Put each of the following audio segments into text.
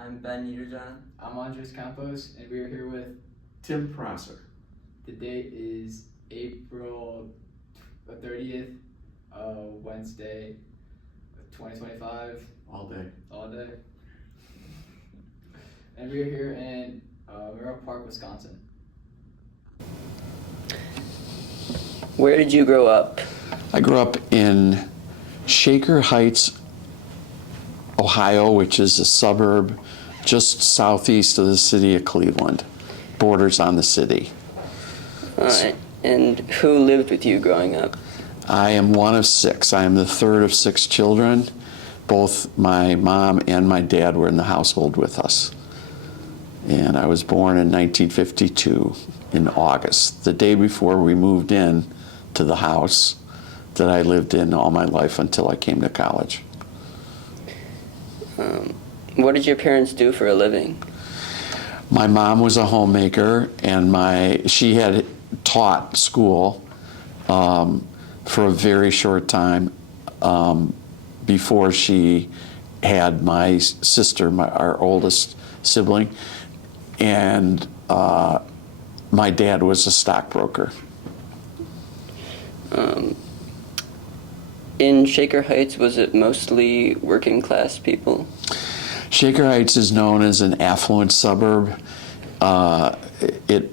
I'm Ben Niederjohn. I'm Andres Campos, and we are here with Tim Prosser. the date is April 30th, Wednesday, 2025. All day. All day. And we are here in Merrill Park, Wisconsin. Where did you grow up? I grew up in Shaker Heights, Ohio, which is a suburb just southeast of the city of Cleveland, borders on the city. And who lived with you growing up? I am one of six. I am the third of six children. Both my mom and my dad were in the household with us. And I was born in 1952 in August, the day before we moved in to the house that I lived in all my life until I came to college. What did your parents do for a living? My mom was a homemaker, and she had taught school for a very short time before she had my sister, our oldest sibling, and my dad was a stockbroker. In Shaker Heights, was it mostly working class people? Shaker Heights is known as an affluent suburb. It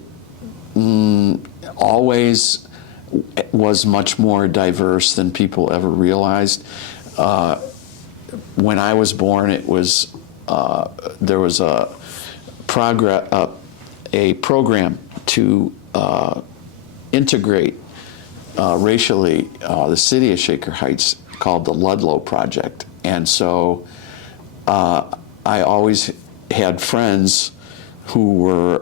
always was much more diverse than people ever realized. When I was born, it was there was a program to integrate racially the city of Shaker Heights called the Ludlow Project, and so I always had friends who were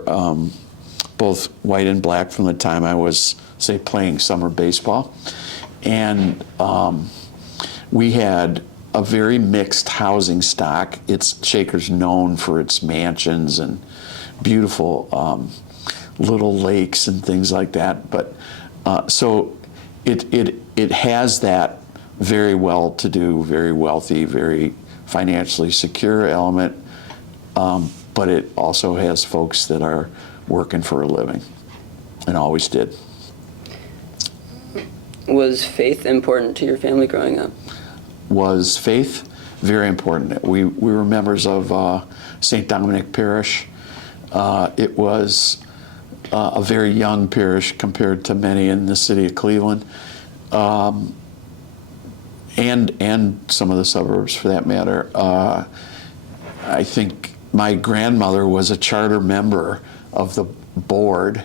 both white and black from the time I was, say, playing summer baseball. And we had a very mixed housing stock. Shaker's known for its mansions and beautiful little lakes and things like that. But so it has that very well-to-do, very wealthy, very financially secure element, but it also has folks that are working for a living, and always did. Was faith important to your family growing up? Was faith very important. We were members of St. Dominic Parish. It was a very young parish compared to many in the city of Cleveland, and some of the suburbs for that matter. I think my grandmother was a charter member of the board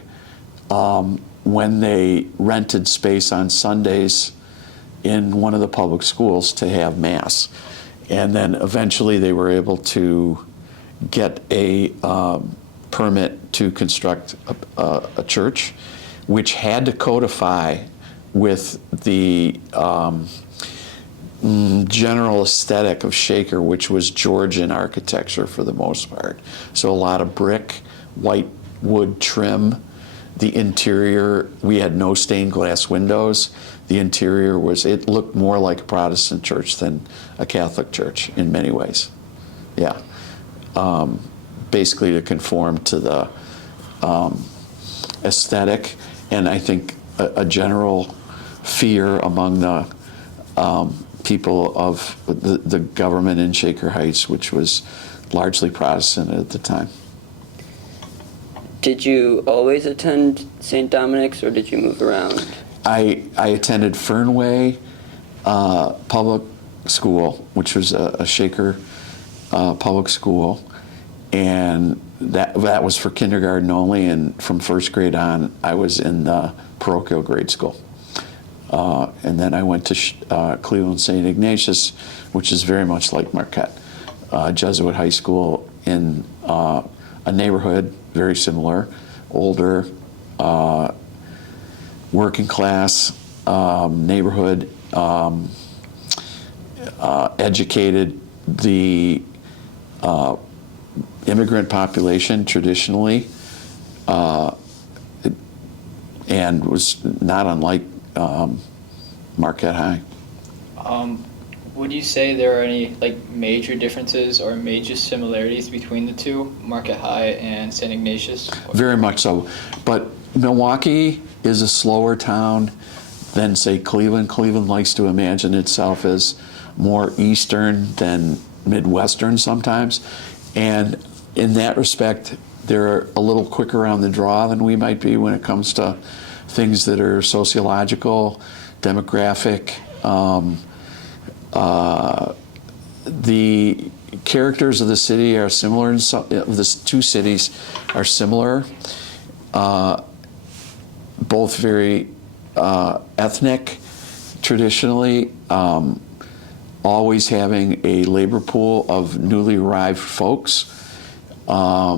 when they rented space on Sundays in one of the public schools to have Mass. And then eventually they were able to get a permit to construct a church, which had to codify with the general aesthetic of Shaker, which was Georgian architecture for the most part. So a lot of brick, white wood trim. The interior, we had no stained glass windows. The interior it looked more like a Protestant church than a Catholic church in many ways. Yeah. Basically to conform to the aesthetic, and I think a general fear among the people of the government in Shaker Heights, which was largely Protestant at the time. Did you always attend St. Dominic's, or did you move around? I attended Fernway Public School, which was a Shaker public school, and that was for kindergarten only, and from first grade on, I was in the parochial grade school. And then I went to Cleveland St. Ignatius, which is very much like Marquette, Jesuit high school in a neighborhood very similar, older, working class neighborhood, educated. The immigrant population traditionally, and was not unlike Marquette High. Would you say there are any like major differences or major similarities between the two, Marquette High and St. Ignatius? Very much so. But Milwaukee is a slower town than, say, Cleveland. Cleveland likes to imagine itself as more Eastern than Midwestern sometimes. And in that respect, they're a little quicker on the draw than we might be when it comes to things that are sociological, demographic. The characters of the city are similar, in some, the two cities are similar, both very ethnic, traditionally, always having a labor pool of newly arrived folks. But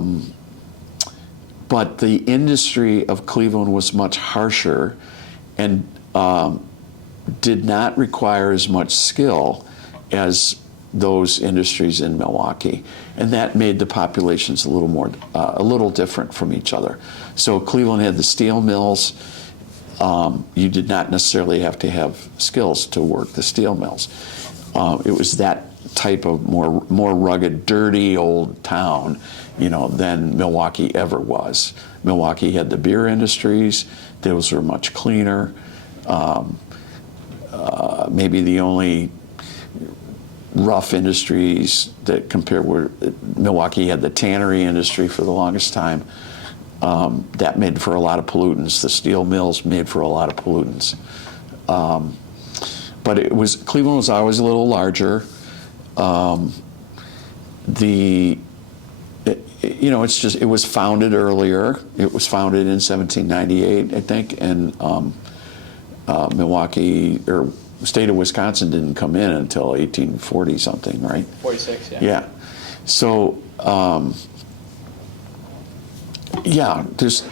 the industry of Cleveland was much harsher and did not require as much skill as those industries in Milwaukee, and that made the populations a little different from each other. So Cleveland had the steel mills. You did not necessarily have to have skills to work the steel mills. It was that type of more rugged, dirty old town, than Milwaukee ever was. Milwaukee had the beer industries; those were much cleaner. Maybe the only rough industries that compare were Milwaukee had the tannery industry for the longest time. That made for a lot of pollutants. The steel mills made for a lot of pollutants. But Cleveland was always a little larger. It was founded earlier. It was founded in 1798, I think, and Milwaukee or state of Wisconsin didn't come in until 1840 something, right? 46, yeah. Yeah. So, there's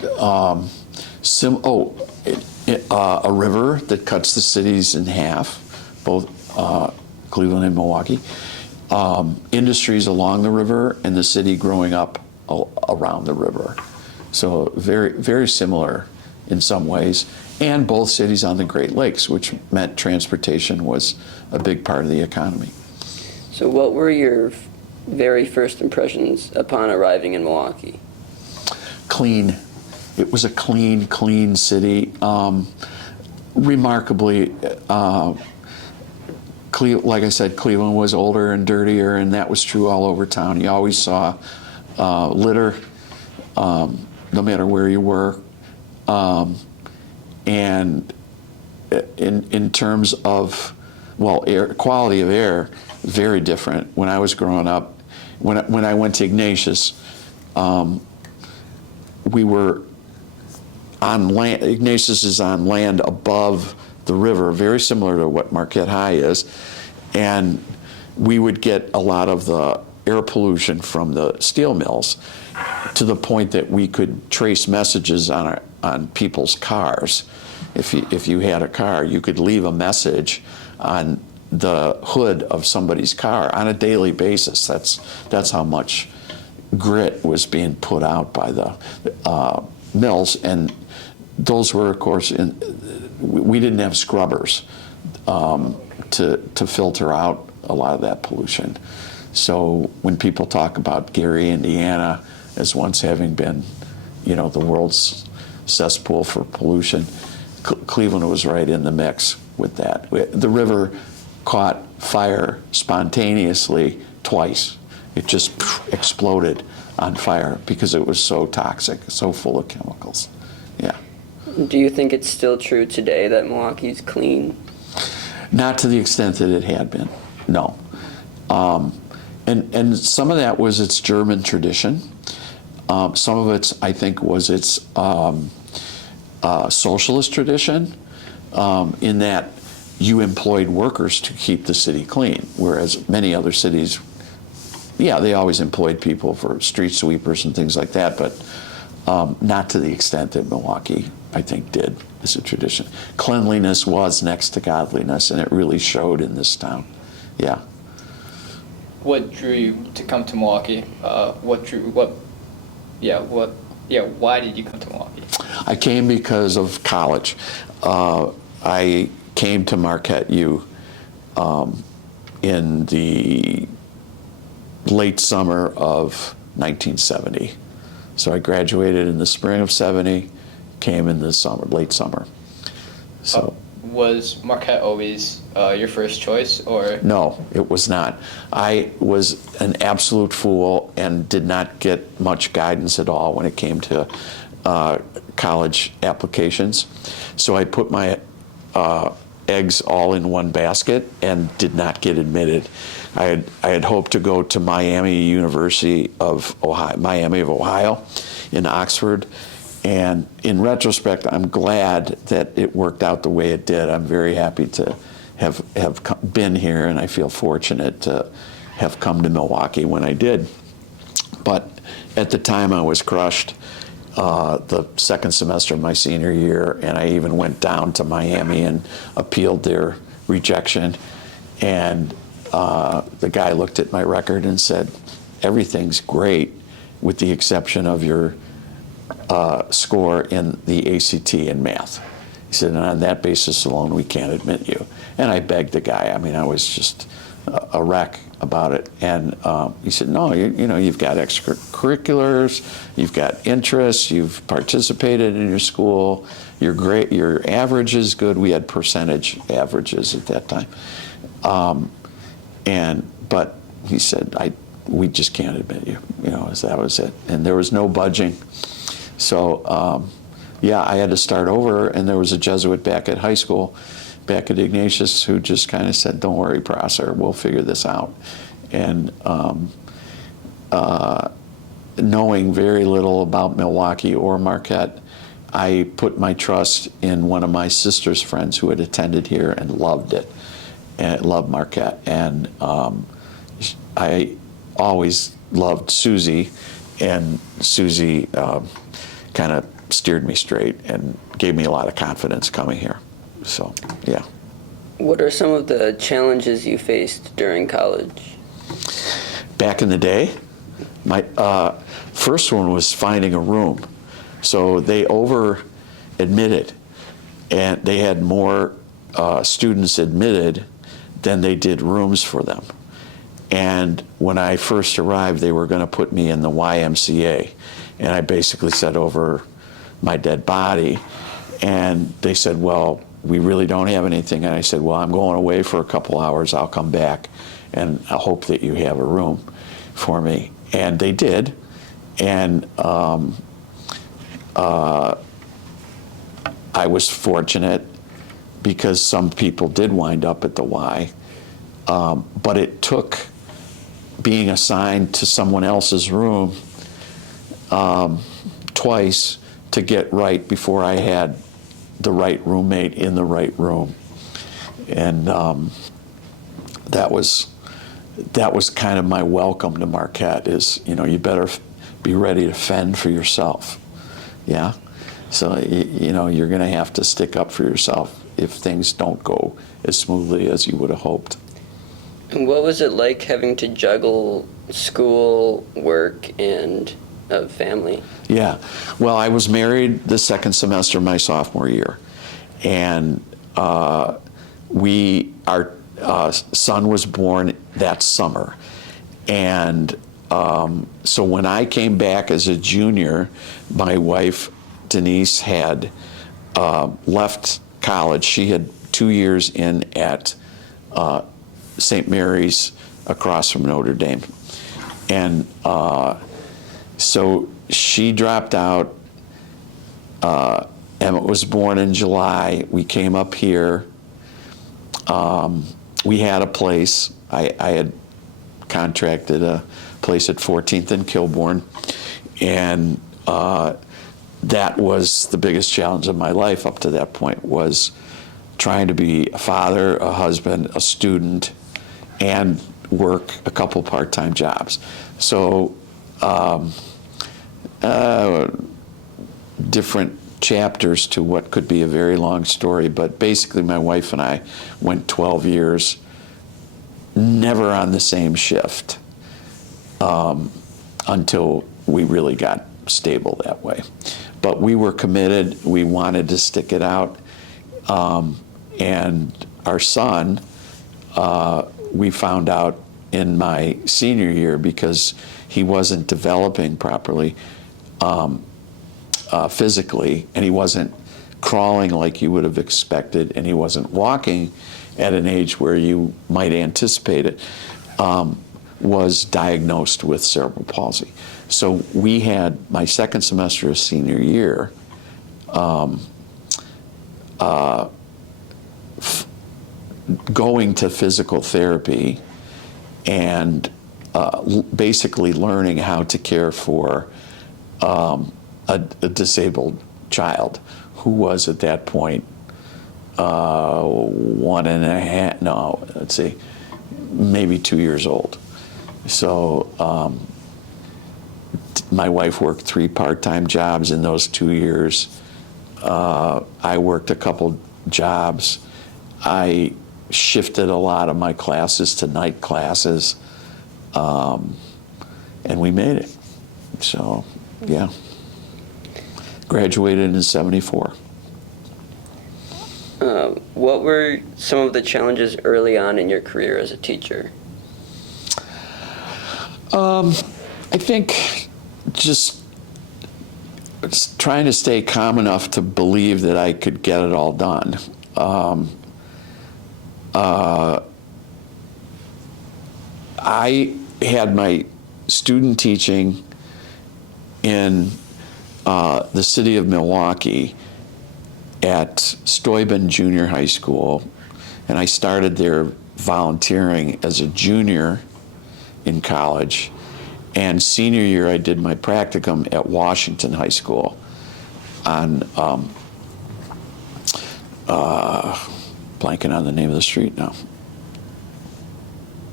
a river that cuts the cities in half, both Cleveland and Milwaukee. Industries along the river, and the city growing up around the river. So very, very similar in some ways. And both cities on the Great Lakes, which meant transportation was a big part of the economy. So what were your very first impressions upon arriving in Milwaukee? Clean. It was a clean city. Remarkably, like I said, Cleveland was older and dirtier, and that was true all over town. You always saw litter, no matter where you were. And in terms of, quality of air, very different. When I was growing up, when I went to Ignatius, we were on land. Ignatius is on land above the river, very similar to what Marquette High is, and we would get a lot of the air pollution from the steel mills, to the point that we could trace messages on people's cars. If you had a car, you could leave a message on the hood of somebody's car on a daily basis. That's how much grit was being put out by the mills, and those were, of course, we didn't have scrubbers to filter out a lot of that pollution. So when people talk about Gary, Indiana, as once having been, the world's cesspool for pollution, Cleveland was right in the mix with that. The river caught fire spontaneously twice. It just exploded on fire because it was so toxic, so full of chemicals. Yeah. Do you think it's still true today that Milwaukee's clean? Not to the extent that it had been, no. And some of that was its German tradition. Some of it, I think, was its socialist tradition, in that you employed workers to keep the city clean, whereas many other cities, they always employed people for street sweepers and things like that, but not to the extent that Milwaukee, I think, did as a tradition. Cleanliness was next to godliness, and it really showed in this town. Yeah. What drew you to come to Milwaukee? Why did you come to Milwaukee? I came because of college. I came to MarquetteU in the late summer of 1970. So I graduated in the spring of 70, came in the summer, late summer. So. Was Marquette always your first choice, or? No, it was not. I was an absolute fool and did not get much guidance at all when it came to college applications. So I put my eggs all in one basket and did not get admitted. I had hoped to go to Miami University of Ohio, Miami of Ohio in Oxford. And in retrospect, I'm glad that it worked out the way it did. I'm very happy to have been here, and I feel fortunate to have come to Milwaukee when I did. But at the time, I was crushed the second semester of my senior year, and I even went down to Miami and appealed their rejection. And the guy looked at my record and said, everything's great with the exception of your score in the ACT in math. He said, and on that basis alone, we can't admit you. And I begged the guy. I mean, I was just a wreck about it. And he said, no, you know, you've got extracurriculars, you've got interests, you've participated in your school, you're great, your average is good. We had percentage averages at that time. But he said, we just can't admit you. You know, that was it. And there was no budging. So, yeah, I had to start over, and there was a Jesuit back at high school, back at Ignatius, who just kind of said, don't worry, Prosser, we'll figure this out. And knowing very little about Milwaukee or Marquette, I put my trust in one of my sister's friends who had attended here and loved it, and loved Marquette. And I always loved Susie, and Susie kind of steered me straight and gave me a lot of confidence coming here. So, yeah. What are some of the challenges you faced during college? Back in the day, my first one was finding a room. So they over-admitted, and they had more students admitted than they did rooms for them. And when I first arrived, they were going to put me in the YMCA. And I basically said over my dead body. And they said, well, we really don't have anything. And I said, well, I'm going away for a couple hours. I'll come back, and I hope that you have a room for me. And they did. And I was fortunate because some people did wind up at the Y. But it took being assigned to someone else's room twice to get right before I had the right roommate in the right room. And that was kind of my welcome to Marquette is, you know, you better be ready to fend for yourself. Yeah? So, you know, you're going to have to stick up for yourself if things don't go as smoothly as you would have hoped. And what was it like having to juggle school, work, and family? Yeah. Well, I was married the second semester of my sophomore year. And our son was born that summer. And so when I came back as a junior, my wife, Denise, had left college. She had 2 years in at St. Mary's across from Notre Dame. And so she dropped out. Emmett was born in July. We came up here. We had a place. I had contracted a place at 14th and Kilbourne. And that was the biggest challenge of my life up to that point, was trying to be a father, a husband, a student, and work a couple part-time jobs. So different chapters to what could be a very long story, but basically my wife and I went 12 years never on the same shift until we really got stable that way. But we were committed. We wanted to stick it out. And our son we found out in my senior year, because he wasn't developing properly physically, and he wasn't crawling like you would have expected, and he wasn't walking at an age where you might anticipate it, was diagnosed with cerebral palsy. So we had my second semester of senior year, going to physical therapy and basically learning how to care for a disabled child who was at that point 1.5, no, let's see, maybe 2 years old. So my wife worked 3 part-time jobs in those 2 years. I worked a couple jobs. I shifted a lot of my classes to night classes, and we made it. So, yeah. Graduated in '74. What were some of the challenges early on in your career as a teacher? I think just trying to stay calm enough to believe that I could get it all done. I had my student teaching in the city of Milwaukee at Steuben Junior High School, and I started there volunteering as a junior in college, and senior year I did my practicum at Washington High School on blanking on the name of the street now.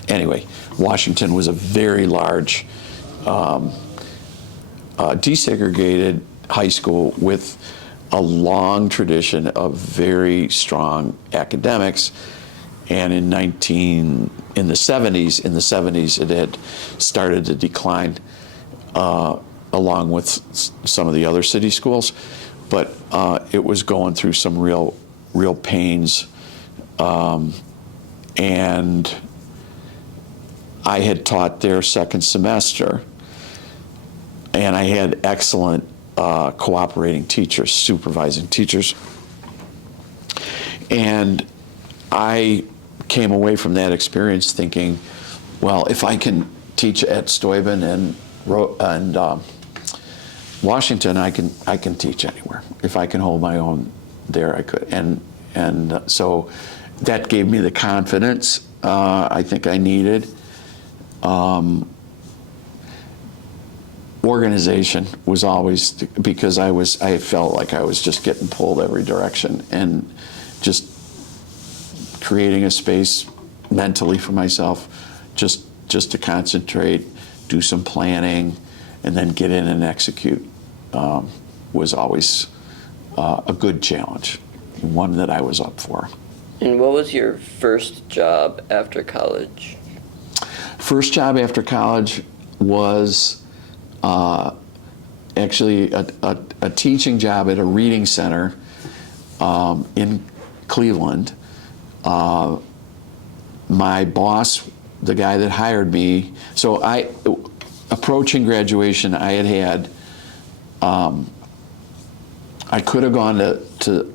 Anyway, Washington was a very large desegregated high school with a long tradition of very strong academics, and in the 70s it had started to decline along with some of the other city schools, but it was going through some real pains, and I had taught there second semester, and I had excellent cooperating teachers, supervising teachers. And I came away from that experience thinking, well, if I can teach at Steuben and Washington, I can teach anywhere. If I can hold my own there, I could. And so that gave me the confidence I think I needed. Organization was always, because I felt like I was just getting pulled every direction, and just creating a space mentally for myself, just to concentrate, do some planning, and then get in and execute, was always a good challenge, one that I was up for. And what was your first job after college? First job after college was actually a teaching job at a reading center in Cleveland. My boss, the guy that hired me, so approaching graduation, I had I could have gone to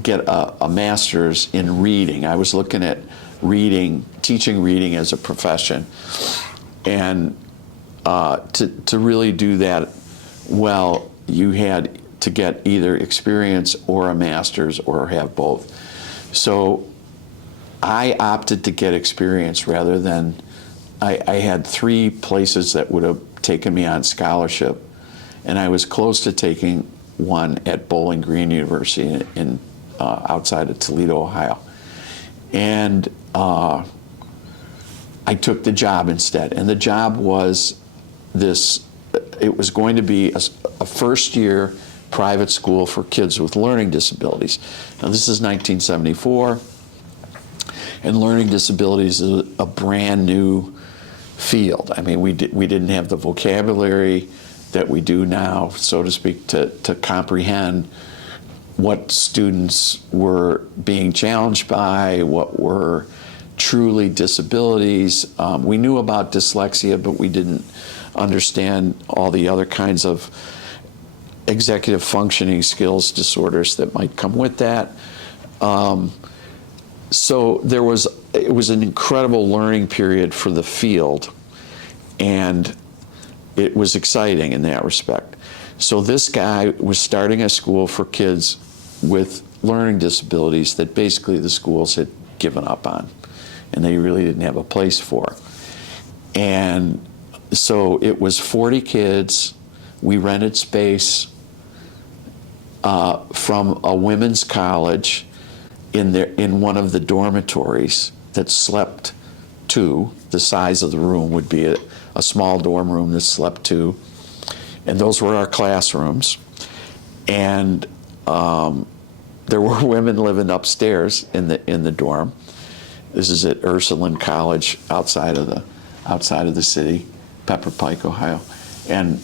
get a master's in reading. I was looking at reading, teaching reading as a profession, and to really do that well, you had to get either experience or a master's or have both. So I opted to get experience rather than, I had 3 places that would have taken me on scholarship, and I was close to taking one at Bowling Green University in outside of Toledo, Ohio. And I took the job instead, and the job was it was going to be a first-year private school for kids with learning disabilities. Now, this is 1974, and learning disabilities is a brand new field. I mean, we didn't have the vocabulary that we do now, so to speak, to comprehend what students were being challenged by, what were truly disabilities. We knew about dyslexia, but we didn't understand all the other kinds of executive functioning skills disorders that might come with that. So it was an incredible learning period for the field, and it was exciting in that respect. So this guy was starting a school for kids with learning disabilities that basically the schools had given up on, and they really didn't have a place for. And so it was 40 kids. We rented space from a women's college in one of the dormitories that slept two. The size of the room would be a small dorm room that slept two, and those were our classrooms. And there were women living upstairs in the dorm. This is at Ursuline College outside of the city, Pepper Pike, Ohio, and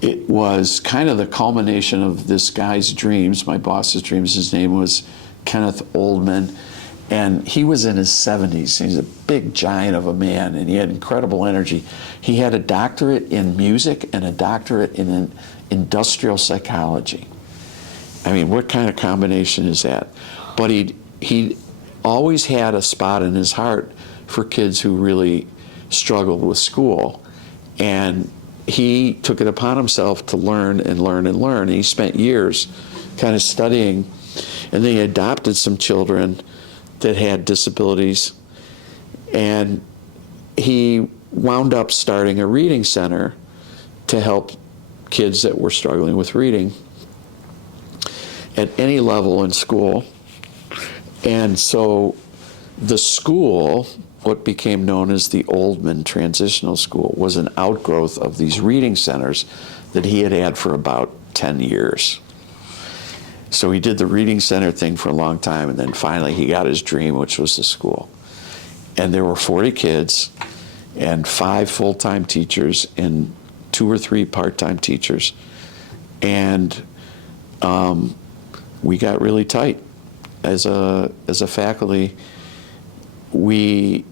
it was kind of the culmination of this guy's dreams, my boss's dreams. His name was Kenneth Oldman, and he was in his 70s. He's a big giant of a man, and he had incredible energy. He had a doctorate in music and a doctorate in industrial psychology. I mean, what kind of combination is that? But he always had a spot in his heart for kids who really struggled with school, and he took it upon himself to learn and learn and learn. And he spent years kind of studying, and then he adopted some children that had disabilities, and he wound up starting a reading center to help kids that were struggling with reading at any level in school. And so the school, what became known as the Oldman Transitional School, was an outgrowth of these reading centers that he had had for about 10 years. So he did the reading center thing for a long time, and then finally he got his dream, which was the school. And there were 40 kids and 5 full-time teachers and 2 or 3 part-time teachers. And we got really tight as a faculty. We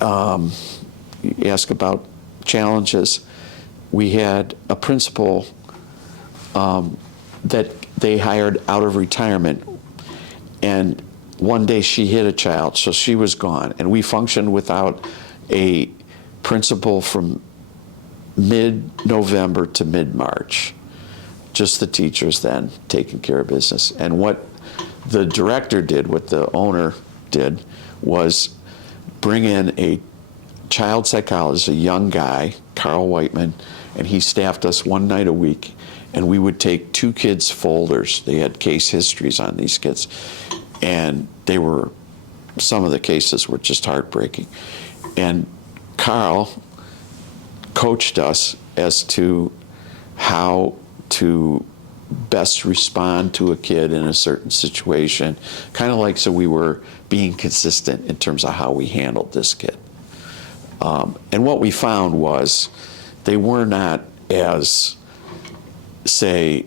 ask about challenges. We had a principal that they hired out of retirement, and one day she hit a child, so she was gone, and we functioned without a principal from mid-November to mid-March. Just the teachers then taking care of business. And what the director did, what the owner did, was bring in a child psychologist, a young guy, Carl Whiteman, and he staffed us one night a week, and we would take 2 kids' folders. They had case histories on these kids, and some of the cases were just heartbreaking. And Carl coached us as to how to best respond to a kid in a certain situation, kind of like so we were being consistent in terms of how we handled this kid. And what we found was they were not as, say,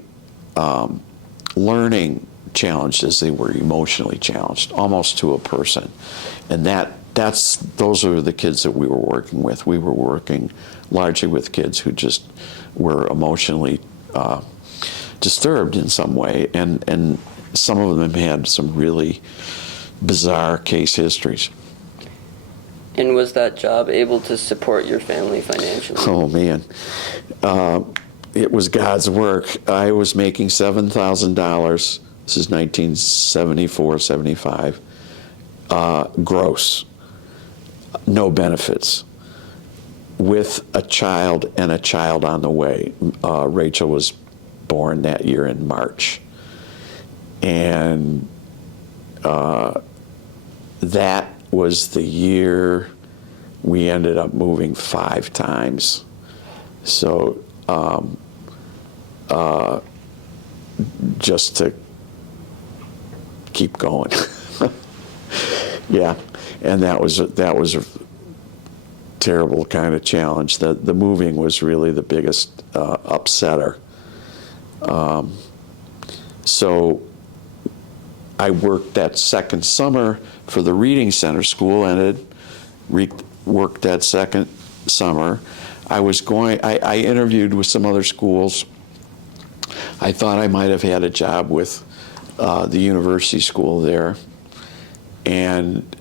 learning challenged as they were emotionally challenged, almost to a person. And those are the kids that we were working with. We were working largely with kids who just were emotionally disturbed in some way, and some of them had some really bizarre case histories. And was that job able to support your family financially? Oh man, it was God's work. I was making $7,000. This is 1974, 75, gross, no benefits, with a child and a child on the way. Rachel was born that year in March. And that was the year we ended up moving 5 times. So just to keep going. Yeah, and that was a terrible kind of challenge. The moving was really the biggest upsetter. So I worked that second summer for the Reading Center school, and had worked that second summer. I interviewed with some other schools. I thought I might have had a job with the university school there, and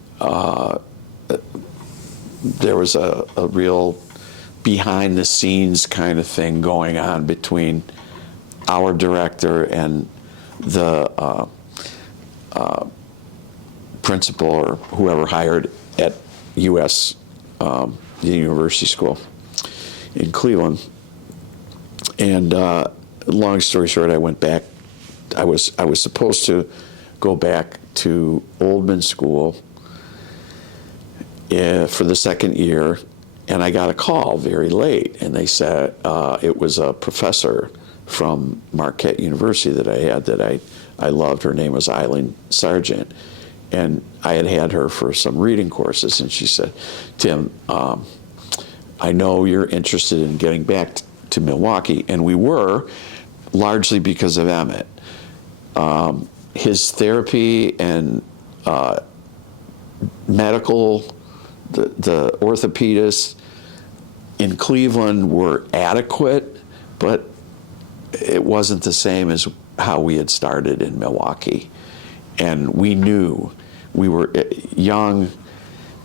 there was a real behind-the-scenes kind of thing going on between our director and the principal or whoever hired at U.S. The university school in Cleveland. And long story short, I went back. I was supposed to go back to Oldman School for the second year, and I got a call very late, and they said it was a professor from Marquette University that I had that I loved. Her name was Eileen Sargent, and I had her for some reading courses, and she said, Tim, I know you're interested in getting back to Milwaukee, and we were, largely because of Emmett. His therapy and medical, the orthopedists in Cleveland were adequate, but it wasn't the same as how we had started in Milwaukee. And we knew, we were young,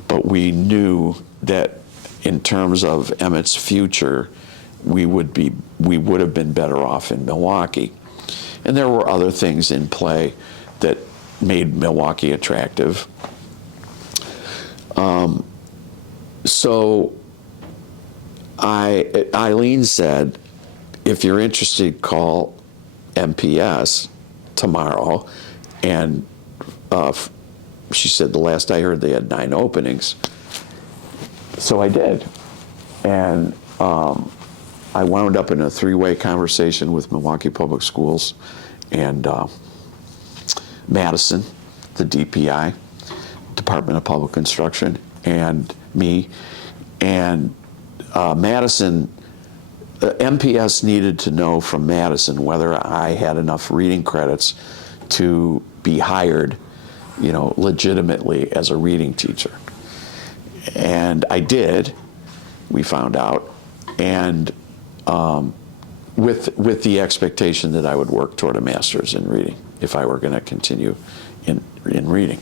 but we knew that in terms of Emmett's future, we would have been better off in Milwaukee. And there were other things in play that made Milwaukee attractive. So Eileen said, if you're interested, call MPS tomorrow. And she said, the last I heard, they had 9 openings. So I did. And I wound up in a 3-way conversation with Milwaukee Public Schools and Madison, the DPI, Department of Public Instruction, and me. And Madison, MPS needed to know from Madison whether I had enough reading credits to be hired, legitimately as a reading teacher. And I did, we found out, and with the expectation that I would work toward a master's in reading if I were going to continue in reading.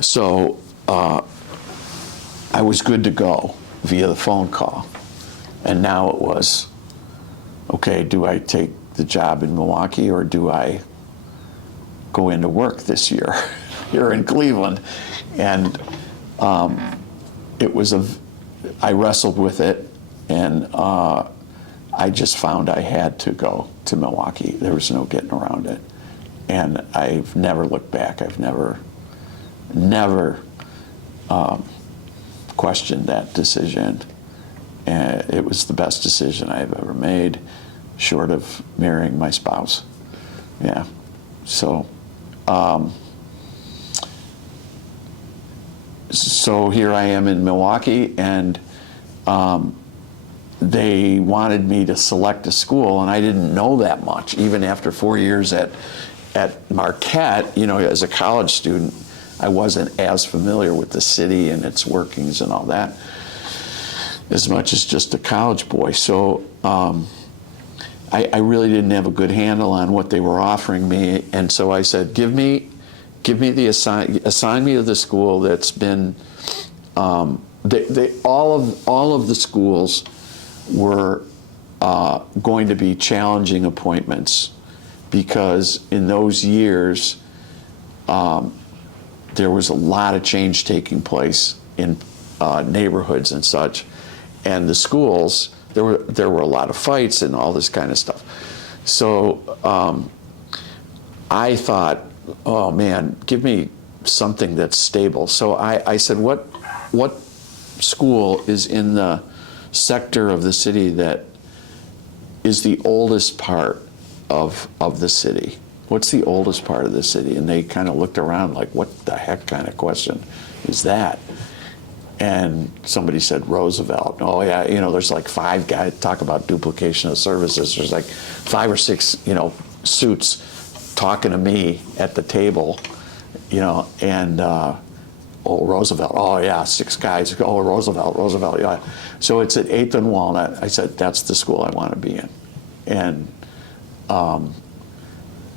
So I was good to go via the phone call. And now it was, okay, do I take the job in Milwaukee or do I go into work this year here in Cleveland? And I wrestled with it, and I just found I had to go to Milwaukee. There was no getting around it. And I've never looked back. I've never questioned that decision. And it was the best decision I've ever made, short of marrying my spouse. Yeah. So, so here I am in Milwaukee, and they wanted me to select a school, and I didn't know that much. Even after 4 years at Marquette, as a college student, I wasn't as familiar with the city and its workings and all that, as much as just a college boy. So I really didn't have a good handle on what they were offering me, and so I said, assign me to the school that's been, all of the schools were going to be challenging appointments, because in those years there was a lot of change taking place in neighborhoods and such, and the schools, there were a lot of fights and all this kind of stuff. So I thought, oh man, give me something that's stable. So I said, what school is in the sector of the city that is the oldest part of the city? What's the oldest part of the city? And they kind of looked around like, what the heck kind of question is that? And somebody said Roosevelt. Oh yeah, there's like 5 guys talk about duplication of services. There's like 5 or 6, suits talking to me at the table, you know, and oh, Roosevelt, oh yeah, 6 guys, oh, Roosevelt, yeah. So it's at 8th and Walnut. I said, that's the school I want to be in. And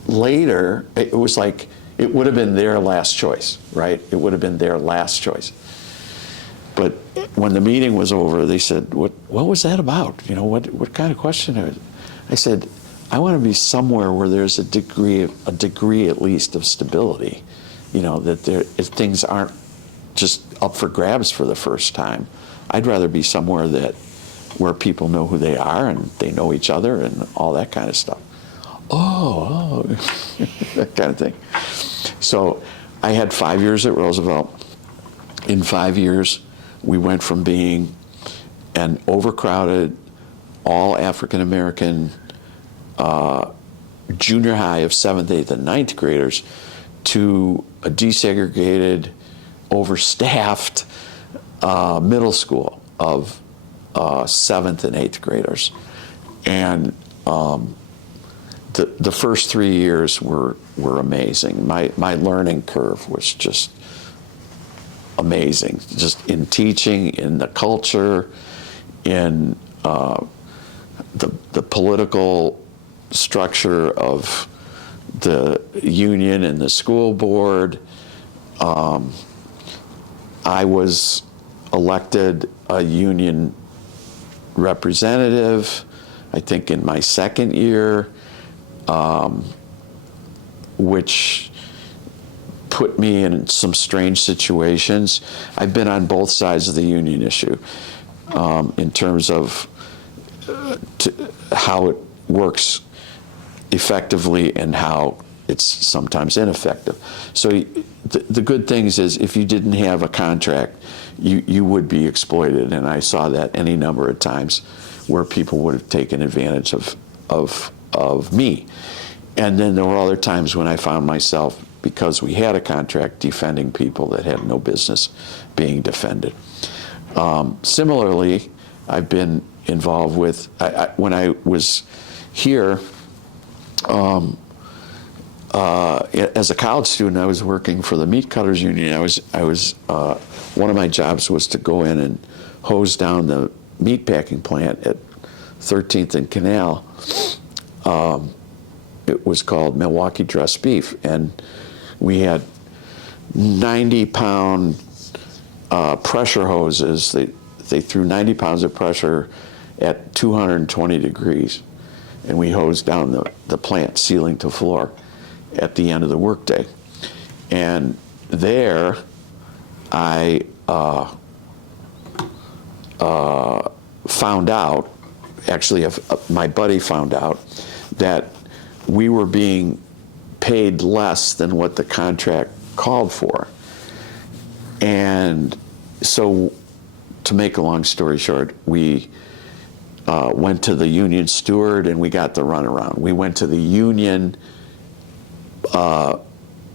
later, it was like, it would have been their last choice, right? It would have been their last choice. But when the meeting was over, they said, what was that about? You know, what kind of question is it? I said, I want to be somewhere where there's a degree at least of stability, you know, that if things aren't just up for grabs for the first time. I'd rather be somewhere where people know who they are and they know each other and all that kind of stuff. Oh, that kind of thing. So I had 5 years at Roosevelt. In 5 years, we went from being an overcrowded, all African-American junior high of 7th, 8th, and 9th graders to a desegregated, overstaffed middle school of 7th and 8th graders. And the first 3 years were amazing. My learning curve was just amazing, just in teaching, in the culture, in the political structure of the union and the school board. I was elected a union representative, I think in my second year, which put me in some strange situations. I've been on both sides of the union issue in terms of how it works effectively and how it's sometimes ineffective. So the good things is if you didn't have a contract, you would be exploited, and I saw that any number of times where people would have taken advantage of me. And then there were other times when I found myself, because we had a contract, defending people that had no business being defended. Similarly, I've been involved with, when I was here, as a college student, I was working for the Meat Cutters Union. I was one of my jobs was to go in and hose down the meat packing plant at 13th and Canal. It was called Milwaukee Dressed Beef, and we had 90-pound pressure hoses. They threw 90 pounds of pressure at 220 degrees, and we hosed down the plant ceiling to floor at the end of the workday. And there, I found out, actually my buddy found out, that we were being paid less than what the contract called for. And so, to make a long story short, we went to the union steward and we got the runaround. We went to the union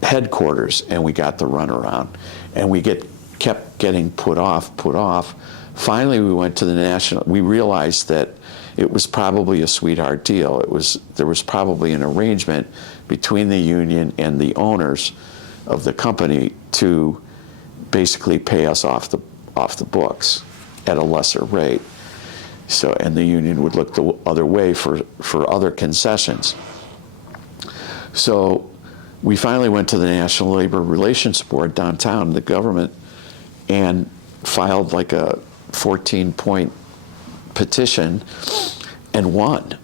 headquarters and we got the runaround. And we kept getting put off. Finally, we went to the national. We realized that it was probably a sweetheart deal. There was probably an arrangement between the union and the owners of the company to basically pay us off the books at a lesser rate. So, and the union would look the other way for other concessions. So we finally went to the National Labor Relations Board downtown, the government, and filed like a 14-point petition and won.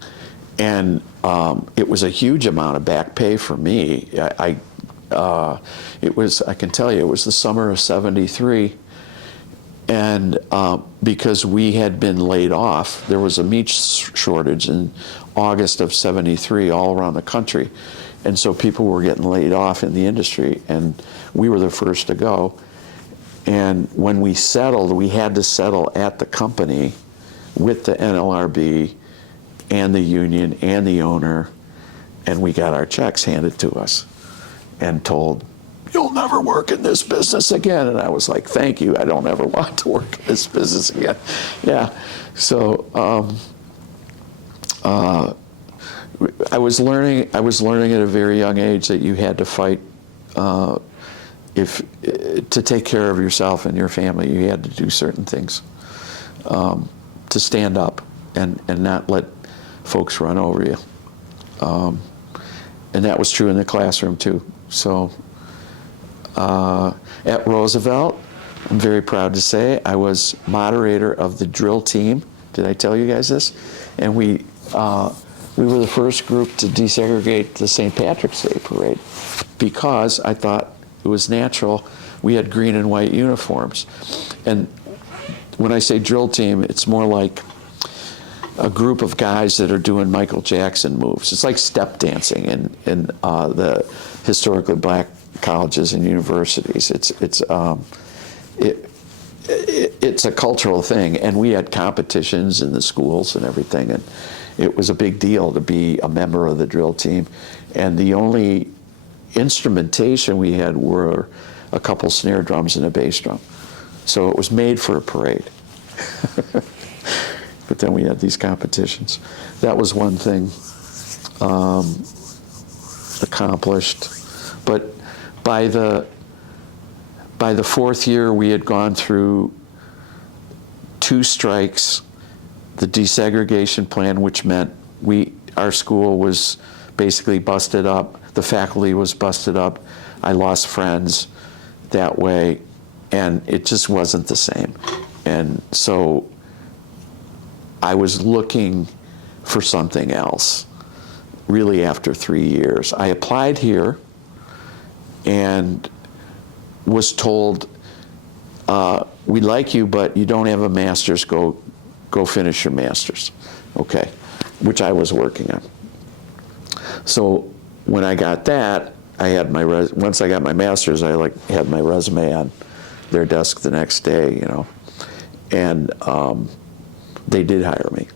And it was a huge amount of back pay for me. I can tell you, it was the summer of '73. And because we had been laid off, there was a meat shortage in August of '73 all around the country. And so people were getting laid off in the industry, and we were the first to go. And when we settled, we had to settle at the company with the NLRB and the union and the owner, and we got our checks handed to us and told, "You'll never work in this business again." And I was like, "Thank you, I don't ever want to work in this business again." Yeah, so I was learning at a very young age that you had to fight to take care of yourself and your family. You had to do certain things to stand up and not let folks run over you. And that was true in the classroom too. So at Roosevelt, I'm very proud to say I was moderator of the drill team. Did I tell you guys this? And we were the first group to desegregate the St. Patrick's Day parade because I thought it was natural. We had green and white uniforms. And when I say drill team, it's more like a group of guys that are doing Michael Jackson moves. It's like step dancing in the historically black colleges and universities. It's a cultural thing, and we had competitions in the schools and everything, and it was a big deal to be a member of the drill team. And the only instrumentation we had were a couple snare drums and a bass drum. So it was made for a parade. But then we had these competitions. That was one thing accomplished. But by the fourth year, we had gone through 2 strikes, the desegregation plan, which meant our school was basically busted up. The faculty was busted up. I lost friends that way, and it just wasn't the same. And so I was looking for something else, really after 3 years. I applied here and was told, we like you, but you don't have a master's, go finish your master's. Okay, which I was working on. So when I got that, I had once I got my master's, I had my resume on their desk the next day, and they did hire me.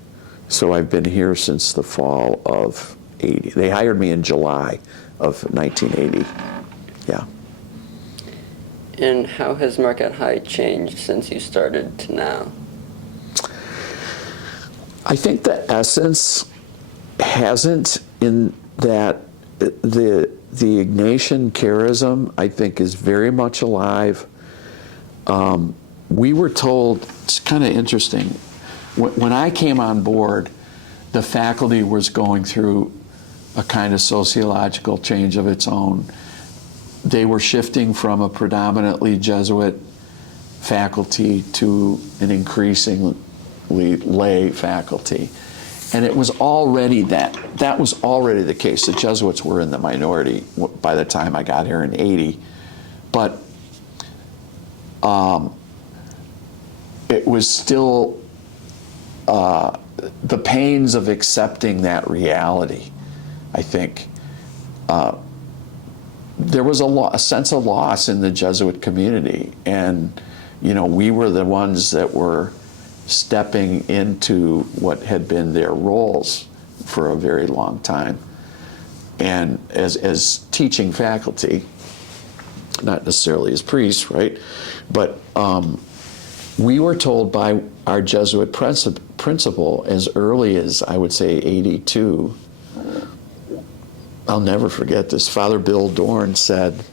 So I've been here since the fall of 80. They hired me in July of 1980. Yeah. And how has Marquette High changed since you started to now? I think the essence hasn't, in that the Ignatian charism, I think, is very much alive. We were told, it's kind of interesting, when I came on board, the faculty was going through a kind of sociological change of its own. They were shifting from a predominantly Jesuit faculty to an increasingly lay faculty. And it was already that was already the case. The Jesuits were in the minority by the time I got here in 80. But it was still the pains of accepting that reality, I think. There was a sense of loss in the Jesuit community, and we were the ones that were stepping into what had been their roles for a very long time. And as teaching faculty, not necessarily as priests, right? But we were told by our Jesuit principal as early as, I would say, 82, I'll never forget this, Father Bill Dorn said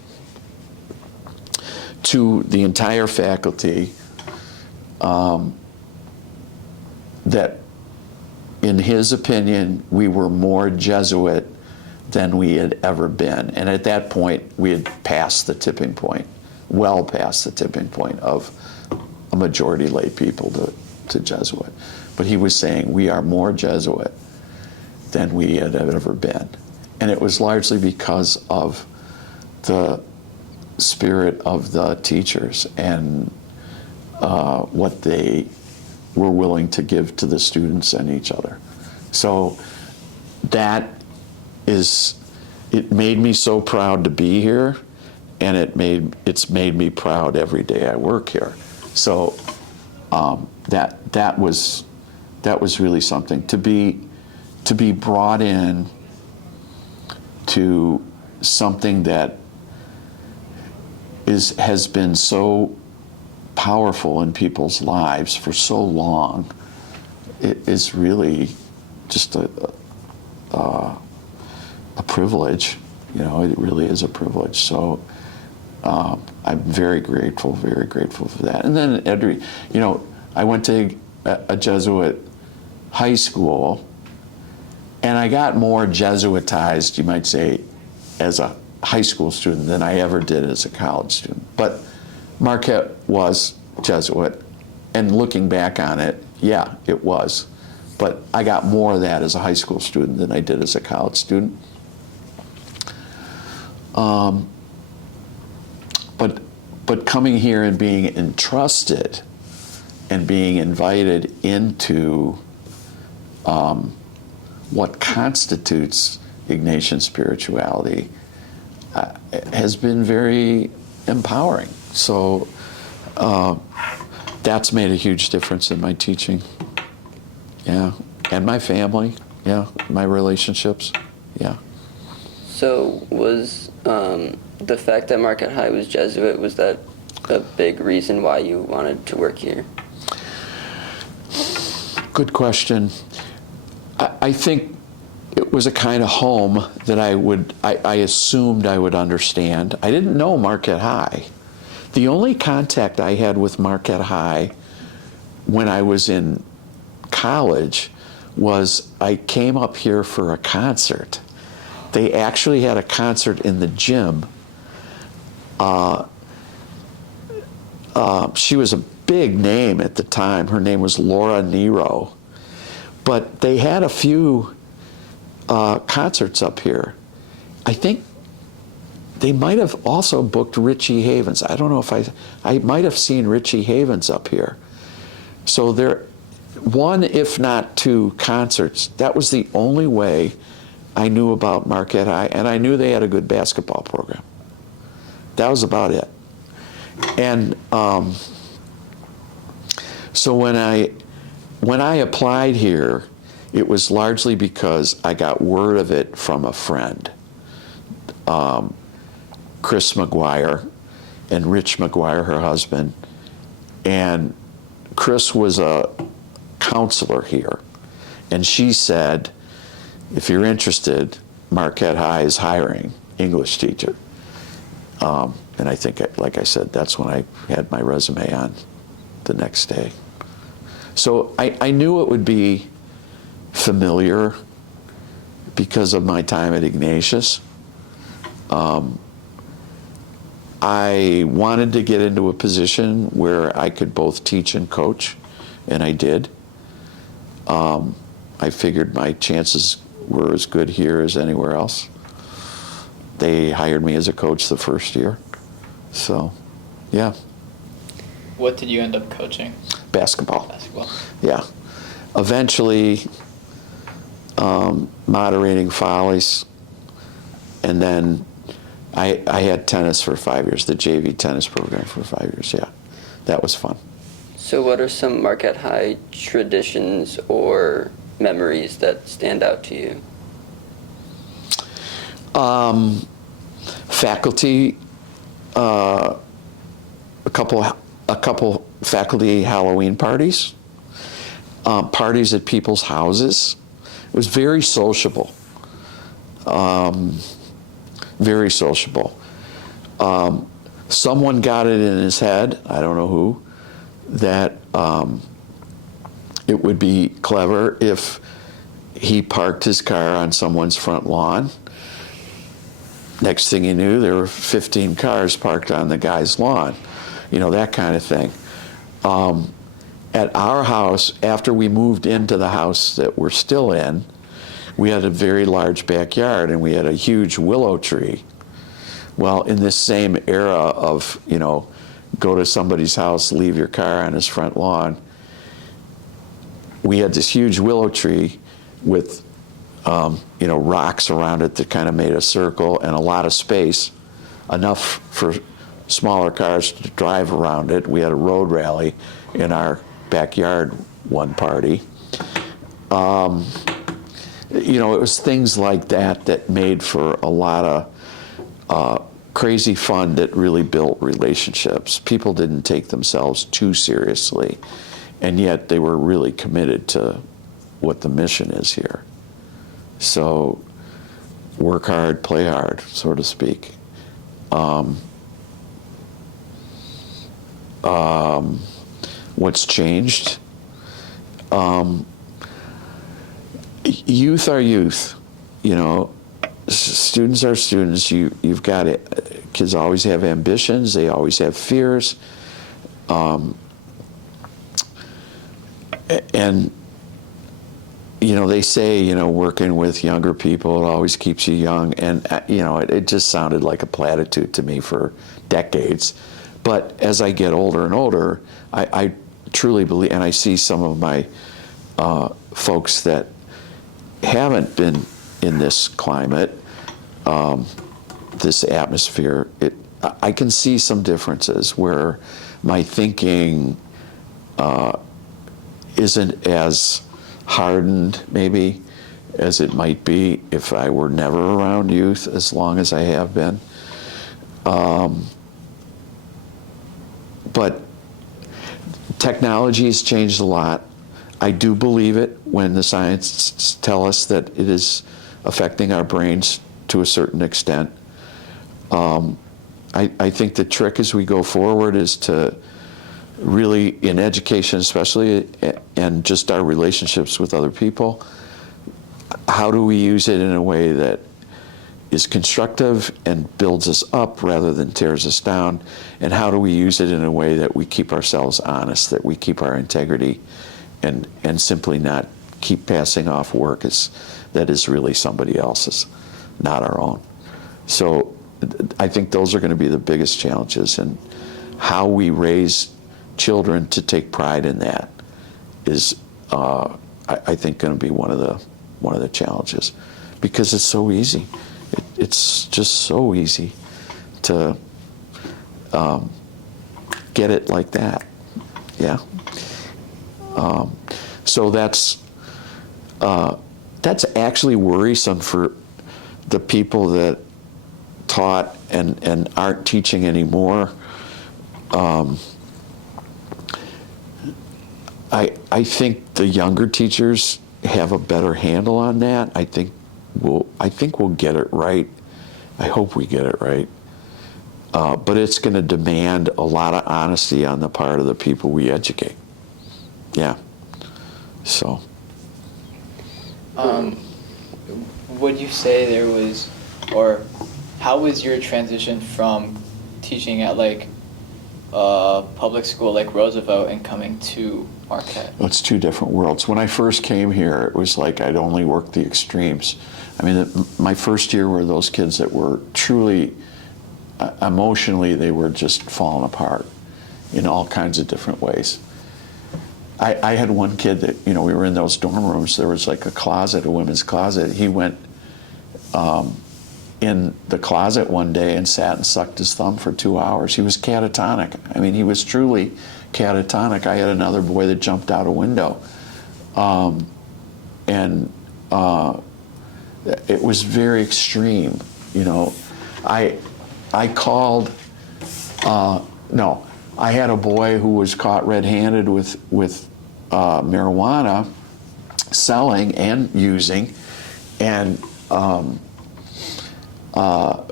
to the entire faculty that, in his opinion, we were more Jesuit than we had ever been. And at that point, we had passed the tipping point, well past the tipping point of a majority lay people to Jesuit. But he was saying, we are more Jesuit than we had ever been. And it was largely because of the spirit of the teachers and what they were willing to give to the students and each other. So it made me so proud to be here, and it's made me proud every day I work here. So that was really something, to be brought in to something that has been so powerful in people's lives for so long. It is really just a privilege. You know, it really is a privilege. So I'm very grateful for that. And then, you know, I went to a Jesuit high school, and I got more Jesuitized, you might say, as a high school student than I ever did as a college student. But Marquette was Jesuit, and looking back on it, yeah, it was. But I got more of that as a high school student than I did as a college student. But coming here and being entrusted and being invited into what constitutes Ignatian spirituality has been very empowering. So that's made a huge difference in my teaching. Yeah, and my family. Yeah, my relationships. Yeah. So was the fact that Marquette High was Jesuit, was that a big reason why you wanted to work here? Good question. I think it was a kind of home that I assumed I would understand. I didn't know Marquette High. The only contact I had with Marquette High when I was in college was I came up here for a concert. They actually had a concert in the gym. She was a big name at the time. Her name was Laura Nero. But they had a few concerts up here. I think they might have also booked Richie Havens. I don't know if I might have seen Richie Havens up here. So there, one, if not two concerts. That was the only way I knew about Marquette High, and I knew they had a good basketball program. That was about it. And so when I applied here, it was largely because I got word of it from a friend, Chris McGuire and Rich McGuire, her husband. And Chris was a counselor here. And she said, if you're interested, Marquette High is hiring English teacher. And I think, like I said, that's when I had my resume on the next day. So I knew it would be familiar because of my time at Ignatius. I wanted to get into a position where I could both teach and coach, and I did. I figured my chances were as good here as anywhere else. They hired me as a coach the first year. So, yeah. What did you end up coaching? Basketball. Basketball. Yeah. Eventually, moderating follies, and then I had tennis for 5 years, the JV tennis program for 5 years, yeah. That was fun. So what are some Marquette High traditions or memories that stand out to you? Faculty, a couple faculty Halloween parties, parties at people's houses. It was very sociable. Very sociable. Someone got it in his head, I don't know who, that it would be clever if he parked his car on someone's front lawn. Next thing you knew, there were 15 cars parked on the guy's lawn. You know, that kind of thing. At our house, after we moved into the house that we're still in, we had a very large backyard, and we had a huge willow tree. Well, in this same era of, you know, go to somebody's house, leave your car on his front lawn, we had this huge willow tree with, you know, rocks around it that kind of made a circle and a lot of space, enough for smaller cars to drive around it. We had a road rally in our backyard one party. You know, it was things like that that made for a lot of crazy fun that really built relationships. People didn't take themselves too seriously, and yet they were really committed to what the mission is here. So work hard, play hard, so to speak. What's changed? Youth are youth, you know. Students are students. You've got it. Kids always have ambitions. They always have fears. And you know, they say, you know, working with younger people, it always keeps you young. And, you know, it just sounded like a platitude to me for decades. But as I get older and older, I truly believe, and I see some of my folks that haven't been in this climate, this atmosphere, I can see some differences where my thinking isn't as hardened maybe as it might be if I were never around youth as long as I have been. But technology has changed a lot. I do believe it when the scientists tell us that it is affecting our brains to a certain extent. I think the trick as we go forward is to really, in education especially, and just our relationships with other people, how do we use it in a way that is constructive and builds us up rather than tears us down? And how do we use it in a way that we keep ourselves honest, that we keep our integrity, and simply not keep passing off work that is really somebody else's, not our own. So I think those are going to be the biggest challenges, and how we raise children to take pride in that is, I think, going to be one of the challenges, because it's so easy. It's just so easy to get it like that. Yeah. So that's actually worrisome for the people that taught and aren't teaching anymore. I think the younger teachers have a better handle on that. I think we'll get it right. I hope we get it right. But it's going to demand a lot of honesty on the part of the people we educate. Yeah. So. Would you say there was, or how was your transition from teaching at like public school like Roosevelt and coming to Marquette? Well, it's two different worlds. When I first came here, it was like I'd only worked the extremes. I mean, my first year were those kids that were truly, emotionally, they were just falling apart in all kinds of different ways. I had one kid that, you know, we were in those dorm rooms, there was like a closet, a women's closet. He went in the closet one day and sat and sucked his thumb for 2 hours. He was catatonic. I mean, he was truly catatonic. I had another boy that jumped out a window. It was very extreme, you know. I had a boy who was caught red-handed with marijuana, selling and using, and